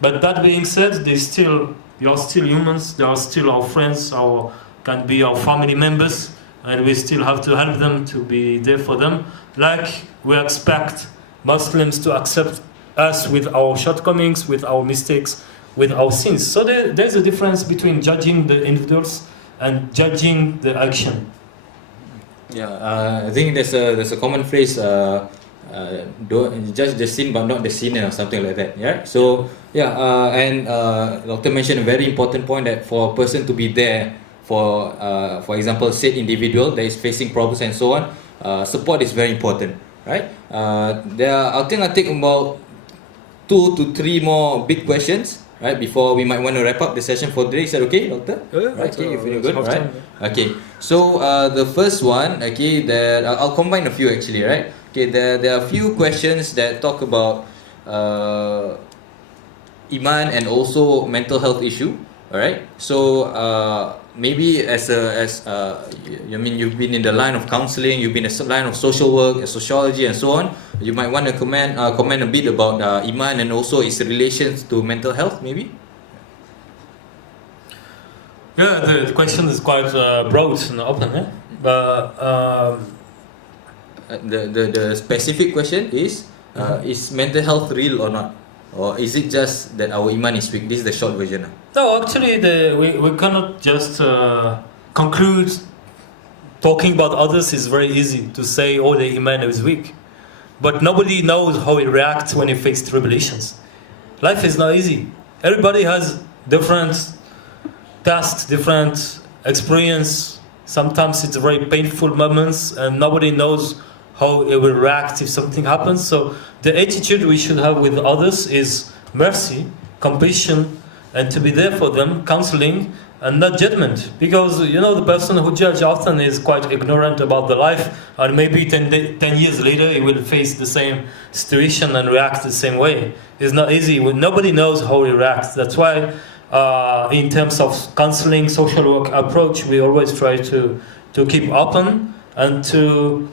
But that being said, they are still humans, they are still our friends, can be our family members, and we still have to help them, to be there for them. Like we expect Muslims to accept us with our shortcomings, with our mistakes, with our sins. So there's a difference between judging the individuals and judging the action. Yeah, I think there's a common phrase, don't judge the sin but not the sinner, or something like that. Yeah. So and Doctor mentioned a very important point, that for a person to be there for example, said individual that is facing problems and so on, support is very important, right? I think I'll take about 2 to 3 more big questions, right, before we might want to wrap up the session for today. Is that okay, Doctor? Right, okay, if you're good, right? Okay, so the first one, okay, that I'll combine a few actually, right? Okay, there are a few questions that talk about iman and also mental health issue. All right, so maybe you've been in the line of counseling, you've been in the line of social work, sociology, and so on. You might want to comment a bit about iman and also its relations to mental health, maybe. Yeah, the question is quite broad and open, eh? But the specific question is mental health real or not? Or is it just that our iman is weak? This is the short version. No, actually, we cannot just conclude talking about others is very easy to say, oh, the iman is weak. But nobody knows how he reacts when he faces tribulations. Life is not easy. Everybody has different tasks, different experience. Sometimes it's very painful moments and nobody knows how it will react if something happens. So the attitude we should have with others is mercy, compassion, and to be there for them, counseling, and not judgment, because the person who judges often is quite ignorant about the life, and maybe 10 years later he will face the same situation and react the same way. It's not easy. Nobody knows how he reacts. That's why in terms of counseling, social work approach, we always try to keep open and to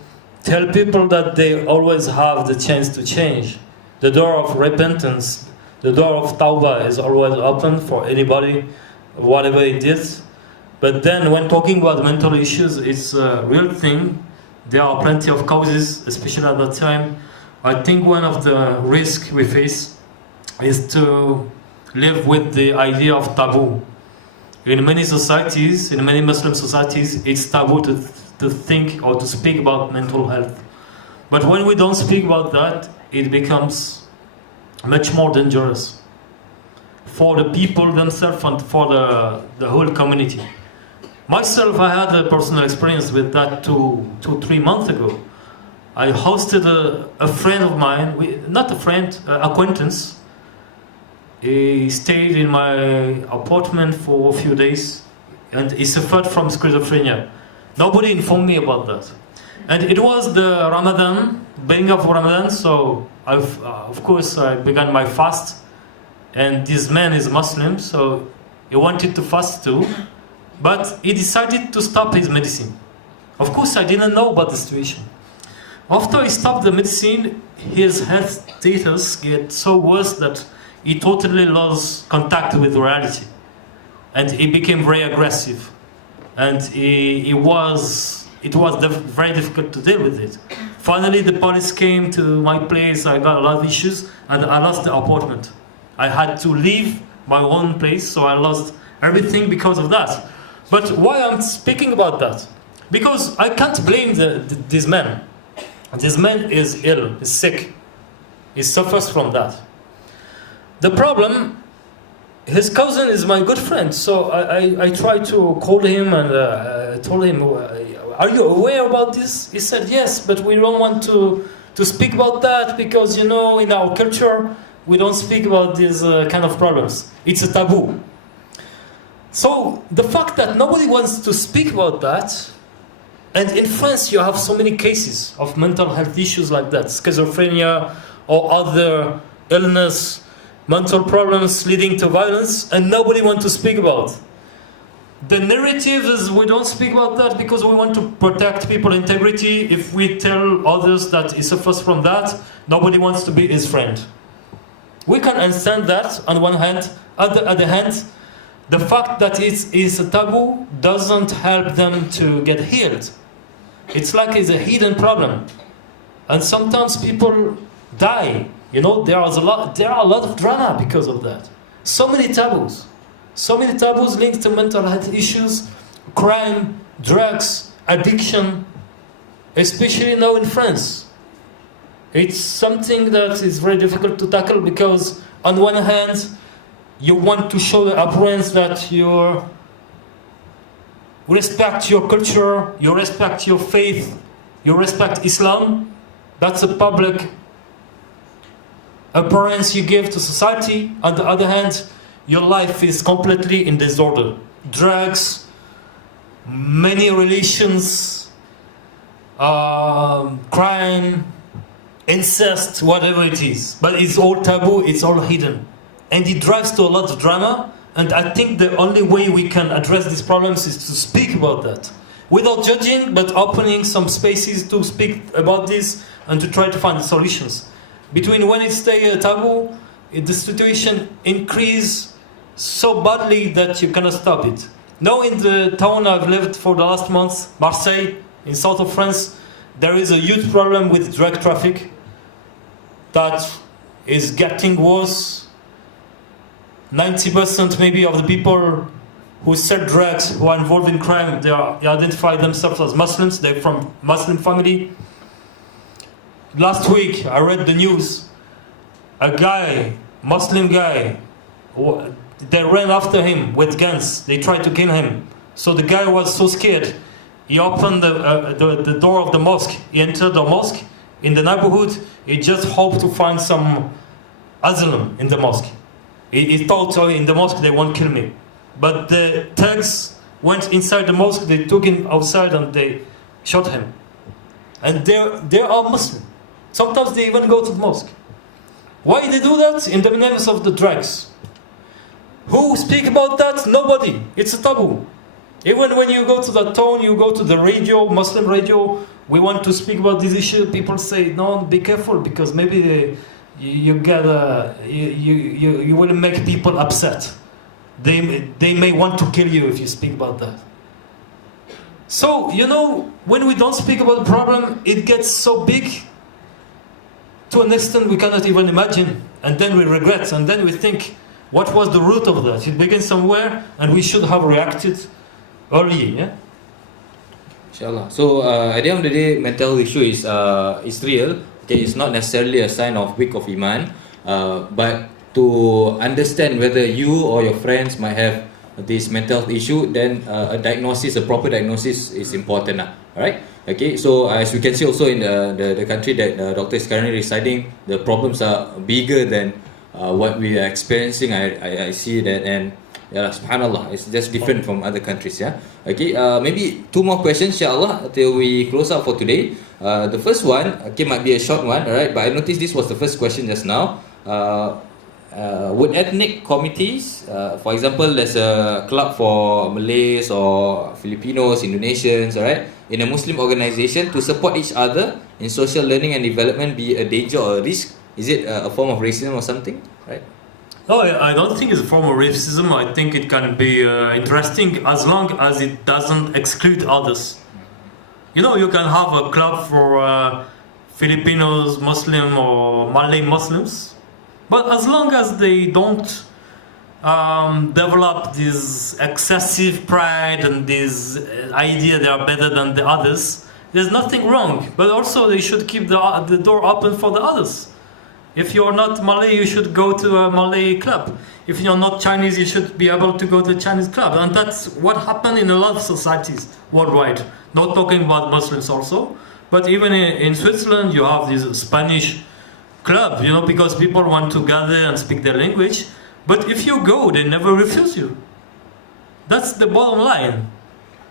tell people that they always have the chance to change. The door of repentance, the door of tawbah is always open for anybody, whatever it is. But then when talking about mental issues, it's a real thing. There are plenty of causes, especially at that time. I think one of the risks we face is to live with the idea of taboo. In many societies, in many Muslim societies, it's taboo to think or to speak about mental health. But when we don't speak about that, it becomes much more dangerous for the people themselves and for the whole community. Myself, I had a personal experience with that 2-3 months ago. I hosted a friend of mine, not a friend, acquaintance. He stayed in my apartment for a few days and he suffered from schizophrenia. Nobody informed me about that. And it was the Ramadan, beginning of Ramadan, so of course I began my fast. And this man is Muslim, so he wanted to fast too, but he decided to stop his medicine. Of course I didn't know about the situation. After he stopped the medicine, his health status get so worse that he totally lost contact with reality. And he became very aggressive. And it was very difficult to deal with it. Finally, the police came to my place. I got a lot of issues, and I lost the apartment. I had to leave my own place, so I lost everything because of that. But why I'm speaking about that? Because I can't blame this man. This man is ill, is sick. He suffers from that. The problem, his cousin is my good friend, so I tried to call him and told him, are you aware about this? He said, yes, but we don't want to speak about that because, in our culture, we don't speak about these kind of problems. It's a taboo. So the fact that nobody wants to speak about that, and in France you have so many cases of mental health issues like that, schizophrenia or other illness, mental problems leading to violence, and nobody wants to speak about. The narrative is we don't speak about that because we want to protect people's integrity. If we tell others that he suffers from that, nobody wants to be his friend. We can understand that on one hand. On the other hand, the fact that it's a taboo doesn't help them to get healed. It's like it's a hidden problem. And sometimes people die. There are a lot of drama because of that. So many taboos linked to mental health issues, crime, drugs, addiction, especially now in France. It's something that is very difficult to tackle because on one hand, you want to show the appearance that you respect your culture, you respect your faith, you respect Islam. That's a public appearance you give to society. On the other hand, your life is completely in disorder. Drugs, many relations, crime, incest, whatever it is. But it's all taboo, it's all hidden. And it drives to a lot of drama. And I think the only way we can address these problems is to speak about that. Without judging, but opening some spaces to speak about this and to try to find solutions. Between when it stays a taboo, the situation increases so badly that you cannot stop it. Now in the town I've lived for the last month, Marseille, in south of France, there is a huge problem with drug traffic that is getting worse. 90% maybe of the people who sell drugs, who are involved in crime, they identify themselves as Muslims, they're from Muslim family. Last week I read the news, a guy, Muslim guy, they ran after him with guns, they tried to kill him. So the guy was so scared, he opened the door of the mosque, he entered the mosque in the neighborhood, he just hoped to find some asylum in the mosque. He thought, in the mosque they won't kill me. But the thugs went inside the mosque, they took him outside and they shot him. And they are Muslim. Sometimes they even go to the mosque. Why they do that? In the name of the drugs. Who speak about that? Nobody. It's a taboo. Even when you go to the town, you go to the radio, Muslim radio, we want to speak about this issue, people say, no, be careful, because maybe you will make people upset. They may want to kill you if you speak about that. So, when we don't speak about the problem, it gets so big to an extent we cannot even imagine. And then we regret, and then we think, what was the root of that? It begins somewhere, and we should have reacted early, yeah? Inshallah. So at the end of the day, mental issue is real. Okay, it's not necessarily a sign of weak of iman, but to understand whether you or your friends might have this mental issue, then a proper diagnosis is important. Alright? Okay, so as we can see also in the country that Doctor is currently residing, the problems are bigger than what we are experiencing. I see that, and yeah, subhanallah, it's just different from other countries, yeah. Okay, maybe two more questions, inshallah, till we close up for today. The first one, okay, might be a short one, alright, but I noticed this was the first question just now. Would ethnic committees, for example, there's a club for Malays or Filipinos, Indonesians, alright, in a Muslim organization to support each other in social learning and development be a danger or a risk? Is it a form of racism or something, right? No, I don't think it's a form of racism. I think it can be interesting as long as it doesn't exclude others. You can have a club for Filipinos, Muslim or Malay Muslims, but as long as they don't develop this excessive pride and this idea they are better than the others, there's nothing wrong. But also they should keep the door open for the others. If you're not Malay, you should go to a Malay club. If you're not Chinese, you should be able to go to a Chinese club. And that's what happened in a lot of societies worldwide. Not talking about Muslims also, but even in Switzerland, you have this Spanish club, because people want to gather and speak their language. But if you go, they never refuse you. That's the bottom line.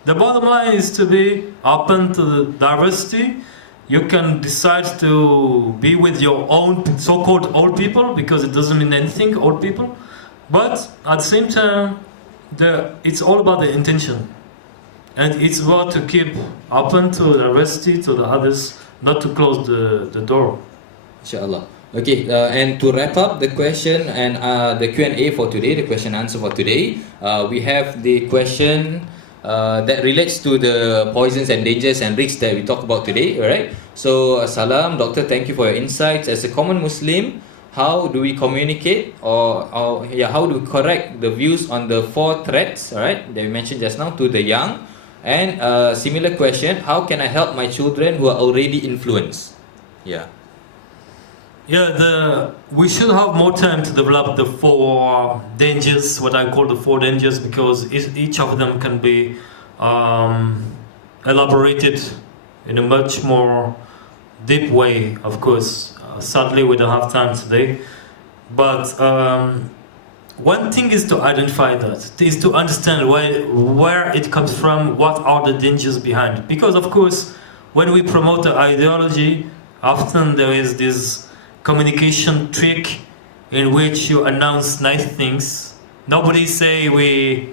The bottom line is to be open to the diversity. You can decide to be with your own so-called old people, because it doesn't mean anything, old people. But at the same time, it's all about the intention. And it's about to keep open to the diversity, to the others, not to close the door. Inshallah. Okay, and to wrap up the question and the Q&A for today, the question and answer for today, we have the question that relates to the poisons and dangers and risks that we talked about today, alright? So, salam, doctor, thank you for your insights. As a common Muslim, how do we communicate or how do we correct the views on the 4 threats, alright, that we mentioned just now to the young? And a similar question, how can I help my children who are already influenced? Yeah. Yeah, we should have more time to develop the 4 dangers, what I call the 4 dangers, because each of them can be elaborated in a much more deep way, of course. Sadly, we don't have time today. But one thing is to identify that, is to understand where it comes from, what are the dangers behind. Because, of course, when we promote the ideology, often there is this communication trick in which you announce nice things. Nobody say we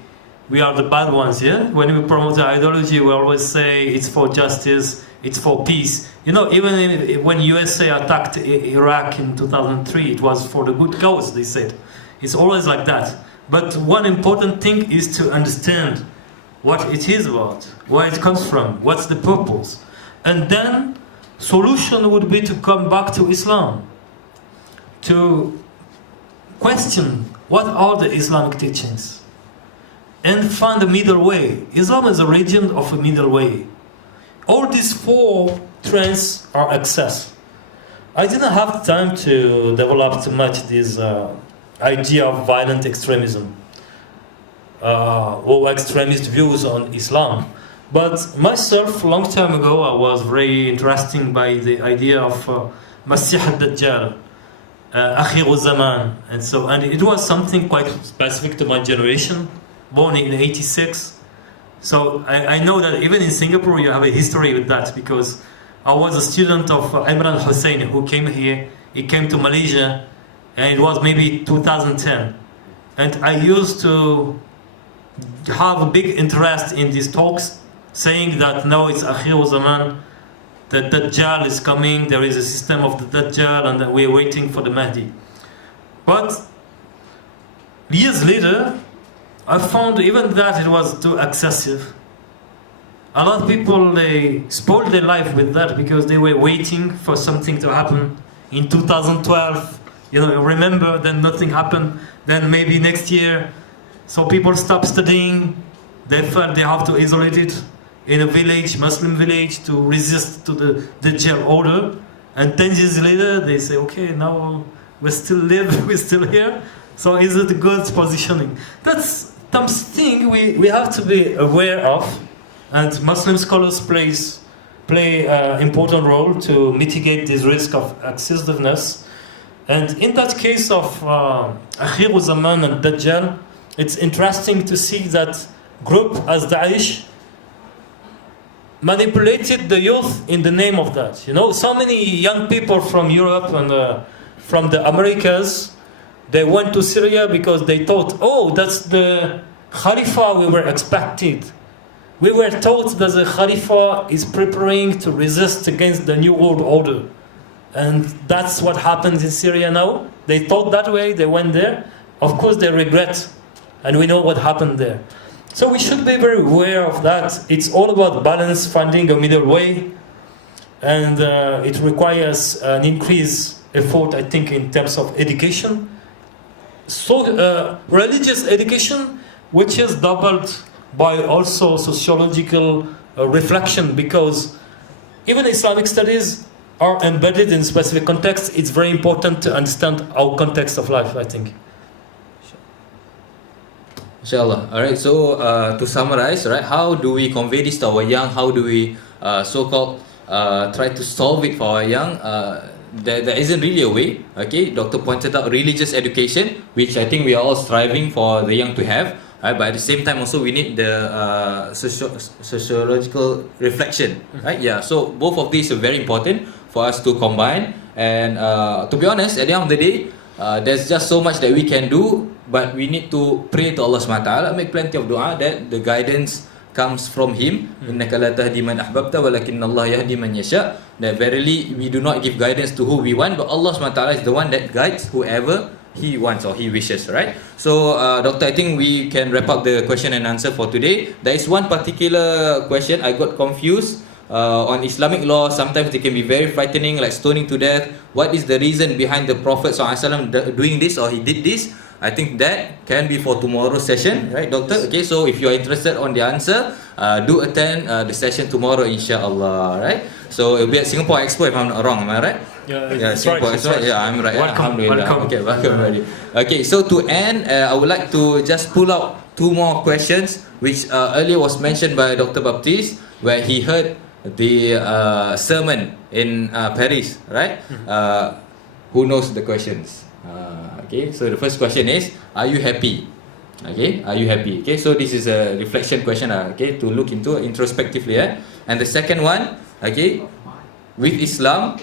are the bad ones, yeah? When we promote the ideology, we always say it's for justice, it's for peace. Even when USA attacked Iraq in 2003, it was for the good cause, they said. It's always like that. But one important thing is to understand what it is about, where it comes from, what's the purpose. And then, solution would be to come back to Islam, to question what are the Islamic teachings and find a middle way. Islam is a religion of a middle way. All these 4 trends are excess. I didn't have time to develop too much this idea of violent extremism or extremist views on Islam. But myself, a long time ago, I was very interested by the idea of Masih al-Dajjal, Akhir al-Zaman, and it was something quite specific to my generation. born in '86. So I know that even in Singapore you have a history with that, because I was a student of Imran Hussein, who came here. He came to Malaysia, and it was maybe 2010. And I used to have a big interest in these talks, saying that no, it's Akhir Zaman, the Dajjal is coming, there is a system of the Dajjal, and that we're waiting for the Mahdi. But years later, I found even that it was too excessive. A lot of people, they spoiled their life with that because they were waiting for something to happen in 2012. You know, remember, then nothing happened. Then maybe next year, so people stop studying. They felt they have to isolate it in a village, Muslim village, to resist to the Dajjal order. And 10 years later, they say, okay, now we still live, we're still here. So is it a good positioning? That's something we have to be aware of. And Muslim scholars play an important role to mitigate this risk of excessiveness. And in that case of Akhir Zaman and Dajjal, it's interesting to see that group as Daesh manipulated the youth in the name of that. You know, so many young people from Europe and from the Americas, they went to Syria because they thought, oh, that's the Khalifa we were expected. We were told that the Khalifa is preparing to resist against the New World Order. And that's what happens in Syria now. They thought that way, they went there. Of course, they regret. And we know what happened there. So we should be very aware of that. It's all about balance, finding a middle way. And it requires an increased effort, I think, in terms of education. So religious education, which is doubled by also sociological reflection, because even Islamic studies are embedded in specific contexts. It's very important to understand our context of life, I think. Inshallah. Alright, so to summarize, right, how do we convey this to our young? How do we so-called try to solve it for our young? There isn't really a way. Okay, Doctor pointed out religious education, which I think we are all striving for the young to have. Right, but at the same time also we need the sociological reflection, right? Yeah, so both of these are very important for us to combine. And to be honest, at the end of the day, there's just so much that we can do, but we need to pray to Allah SWT, make plenty of dua that the guidance comes from Him. Innaka la tahdi man ahbabta walakinna Allah yahdi man yasha. That verily we do not give guidance to who we want, but Allah SWT is the one that guides whoever He wants or He wishes, right? So, Doctor, I think we can wrap up the question and answer for today. There is one particular question I got confused on Islamic law. Sometimes they can be very frightening, like stoning to death. What is the reason behind the Prophet ﷺ doing this, or he did this? I think that can be for tomorrow's session, right, Doctor? Okay, so if you are interested on the answer, do attend the session tomorrow, inshallah, right? So it'll be at Singapore Expo, if I'm not wrong, am I right? Yeah, Singapore right, Expo. right. Yeah, I'm right. Welcome, Alhamdulillah. Okay, welcome, everybody. Okay, so to end, I would like to just pull out two more questions, which earlier was mentioned by Dr. Baptiste, where he heard the sermon in Paris, right? Who knows the questions? Okay, so the first question is, are you happy? Okay, are you happy? Okay, so this is a reflection question, okay, to look into introspectively. And the second one, okay, with Islam,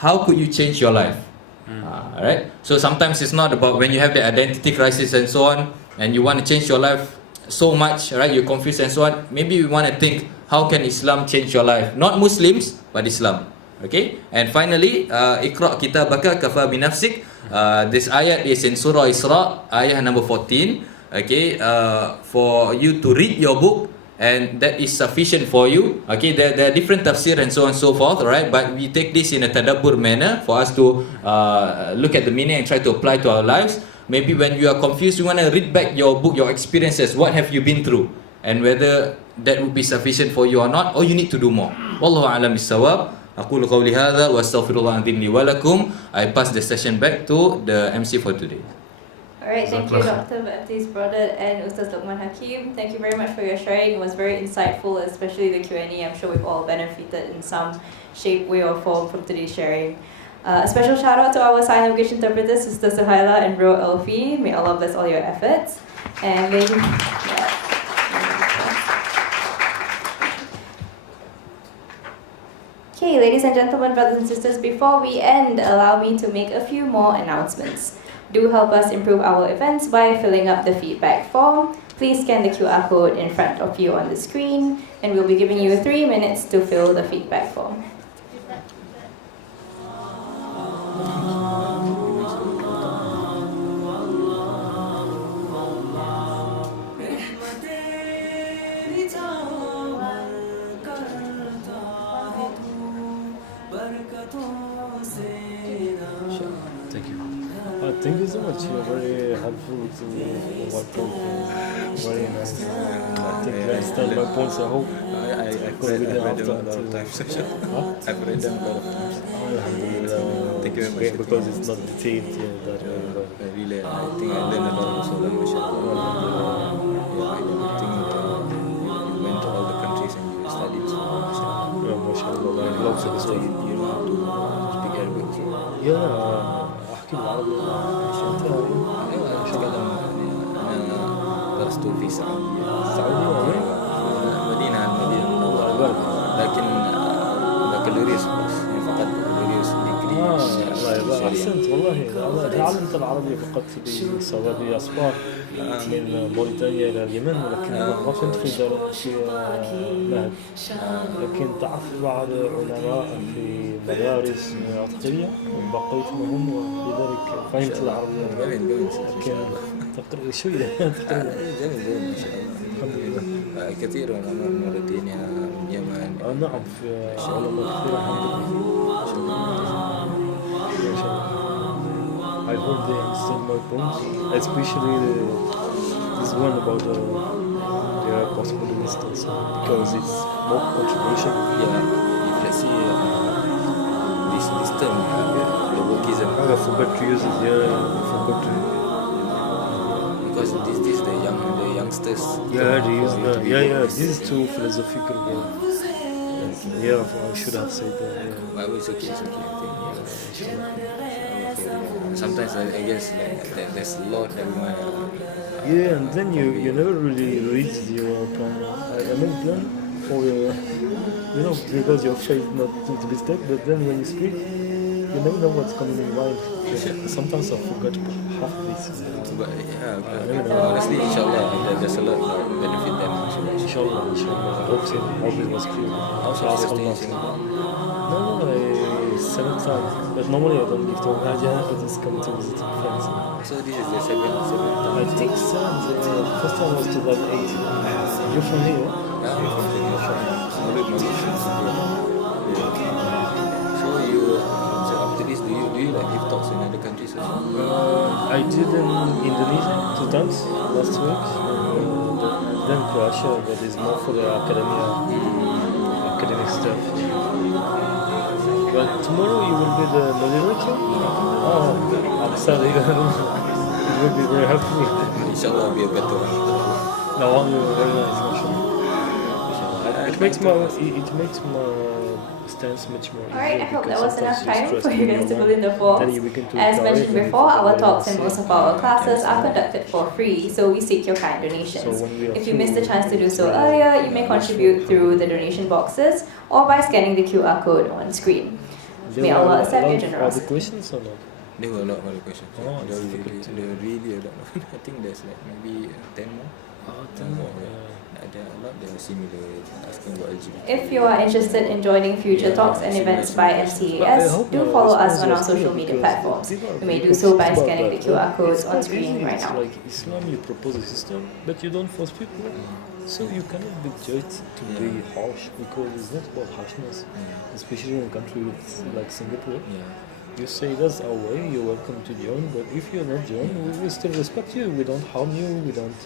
how could you change your life? Alright, so sometimes it's not about when you have the identity crisis and so on, and you want to change your life so much, right? You're confused and so on. Maybe we want to think, how can Islam change your life? Not Muslims, but Islam. Okay, and finally, Iqra' kitabaka kafa binafsik. This ayat is in Surah Isra, ayat number 14. Okay, for you to read your book, and that is sufficient for you. Okay, there are different tafsir and so on and so forth, right? But we take this in a tadabbur manner for us to look at the meaning and try to apply to our lives. Maybe when you are confused, you want to read back your book, your experiences. What have you been through? And whether that would be sufficient for you or not, or you need to do more. Wallahu a'lam bis-shawab. Aqulu qawli hadha wa astaghfirullah li wa lakum. I pass the session back to the MC for today. Alright, thank you Dr. Baptiste Brodard and Ustaz Luqman Hakim. Thank you very much for your sharing. It was very insightful, especially the Q&A. I'm sure we've all benefited in some shape, way or form from today's sharing. A special shout out to our sign language interpreters, Sister Suhaila and Bro Elfi. May Allah bless all your efforts. And may Okay, ladies and gentlemen, brothers and sisters, before we end, allow me to make a few more announcements. Do help us improve our events by filling up the feedback form. Please scan the QR code in front of you on the screen, and we'll be giving you 3 minutes to fill the feedback form. Thank you. Thank you so much. You're very helpful to my talk. Very nice. I think I understand my points. I hope. I've read them a lot of times. I've read them a lot of times. Alhamdulillah. Thank you very much. Because it's not detailed that way. But I think I learned a lot also. I think you went to all the countries and you studied. So, mashallah. I love to so you know how to speak Arabic. So. Yeah. أحكي العربي أيوة أتكلم أنا درست في السعودية وين؟ المدينة المنورة لكن بكالوريوس بس فقط بكالوريوس ديجري الله يبارك أحسنت والله. أنا تعلمت العربي فقط بسبب أسفار من موريتانيا إلى اليمن، ولكن ما كنت في معهد. لكن تعرفت بعض علماء في مدارس عسكرية وبقيت معهم، ولذلك فهمت العربية. جميل لكن تقرأ شوية تقرأ. جميل ما شاء الله. الحمد لله. كثير من موريتانيا من اليمن. نعم في علماء كثير الحمد لله. ما شاء الله. I hope they understand my points, especially this one about their possible instance, because it's more controversial. Yeah, if let's see this term, the wokeism. I forgot to use it. Yeah, I forgot to. Because this the youngsters. Yeah, they use that. Yeah. This is too philosophical. Yeah, I should have said that. Yeah. But it's okay. I think. Sometimes I guess like there's a lot that we want. Yeah, and then you never really read your plan. I mean plan for your, because you're afraid not to mistake, but then when you speak, you never know what's coming in mind. Sometimes I forgot half this. But honestly, inshallah, there's a lot that benefit them. Inshallah. I hope so. I hope it was clear. Also, Ask stay in Allah. Singapore. No, I 7 times. But normally I don't live to Haja, I just come to visit friends. So this is the seventh time. I think 7. The first time was 2008. You're from here? Yeah, I'm from Singapore. So after this, do you like give talks in other countries also? I did in Indonesia 2 times last week. Then Croatia, but it's more for the academic stuff. But tomorrow you will be the moderator? Oh, I'm sorry. It will be very helpful. Inshallah, will be a better one. No, very nice. It makes my stance much more. Alright, I hope that was enough sometimes time you for you stress guys to me fill in the forms. then we can do As it mentioned direct before, our and talks and see. most of our classes are conducted for free, so we seek your kind So donations. when we are If you missed the through, chance to do so it's earlier, you may contribute through the donation boxes or by scanning the QR code on screen. There May were Allah a accept your lot of other generosity. questions or not? There were a lot of other questions. Oh, There it's were really a lot. I think there's like maybe 10 more. Oh, 10 more. There are a lot that are similar, asking about LGBT. If you are interested in joining future talks and events by MCAS, do follow us on our social media platforms. You may do so by scanning the QR codes on screen right now. Like Islam, you propose a system, but you don't force people. So you cannot be judged to be harsh, because it's not about harshness, especially in a country like Singapore. You say that's our way, you're welcome to join, but if you're not joined, we will still respect you. We don't harm you, we don't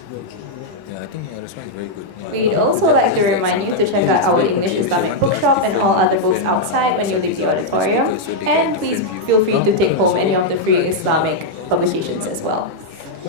I think your response is very good. We'd also like to remind you to check out our English Islamic bookshop and all other books outside when you leave the auditorium. And please feel free to take home any of the free Islamic publications as well. I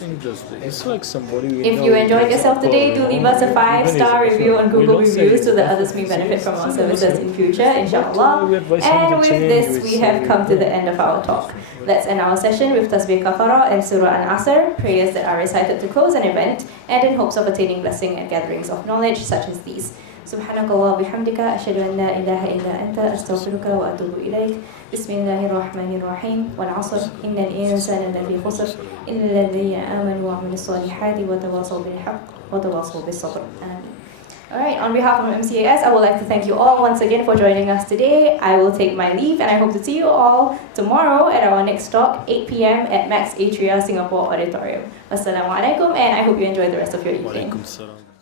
think it's like somebody. If you enjoyed yourself today, do leave us a 5-star review on Google Reviews so that others may benefit from our services in future, inshallah. And with this, we have come to the end of our talk. Let's end our session with Tasbih Kafara and Surah An-Asr, prayers that are recited to close an event and in hopes of attaining blessing and gatherings of knowledge such as these. سبحانك الله وبحمدك أشهد أن لا إله إلا أنت أستغفرك وأتوب إليك بسم الله الرحمن الرحيم والعصر إن الإنسان لفي خسر إلا الذين آمنوا وعملوا الصالحات وتواصوا بالحق وتواصوا بالصبر آمين. Alright, on behalf of MCAS, I would like to thank you all once again for joining us today. I will take my leave and I hope to see you all tomorrow at our next talk, 8 p.m. at Max Atria Singapore Auditorium. Wassalamualaikum, and I hope you enjoy the rest of your evening. Walaikum salam.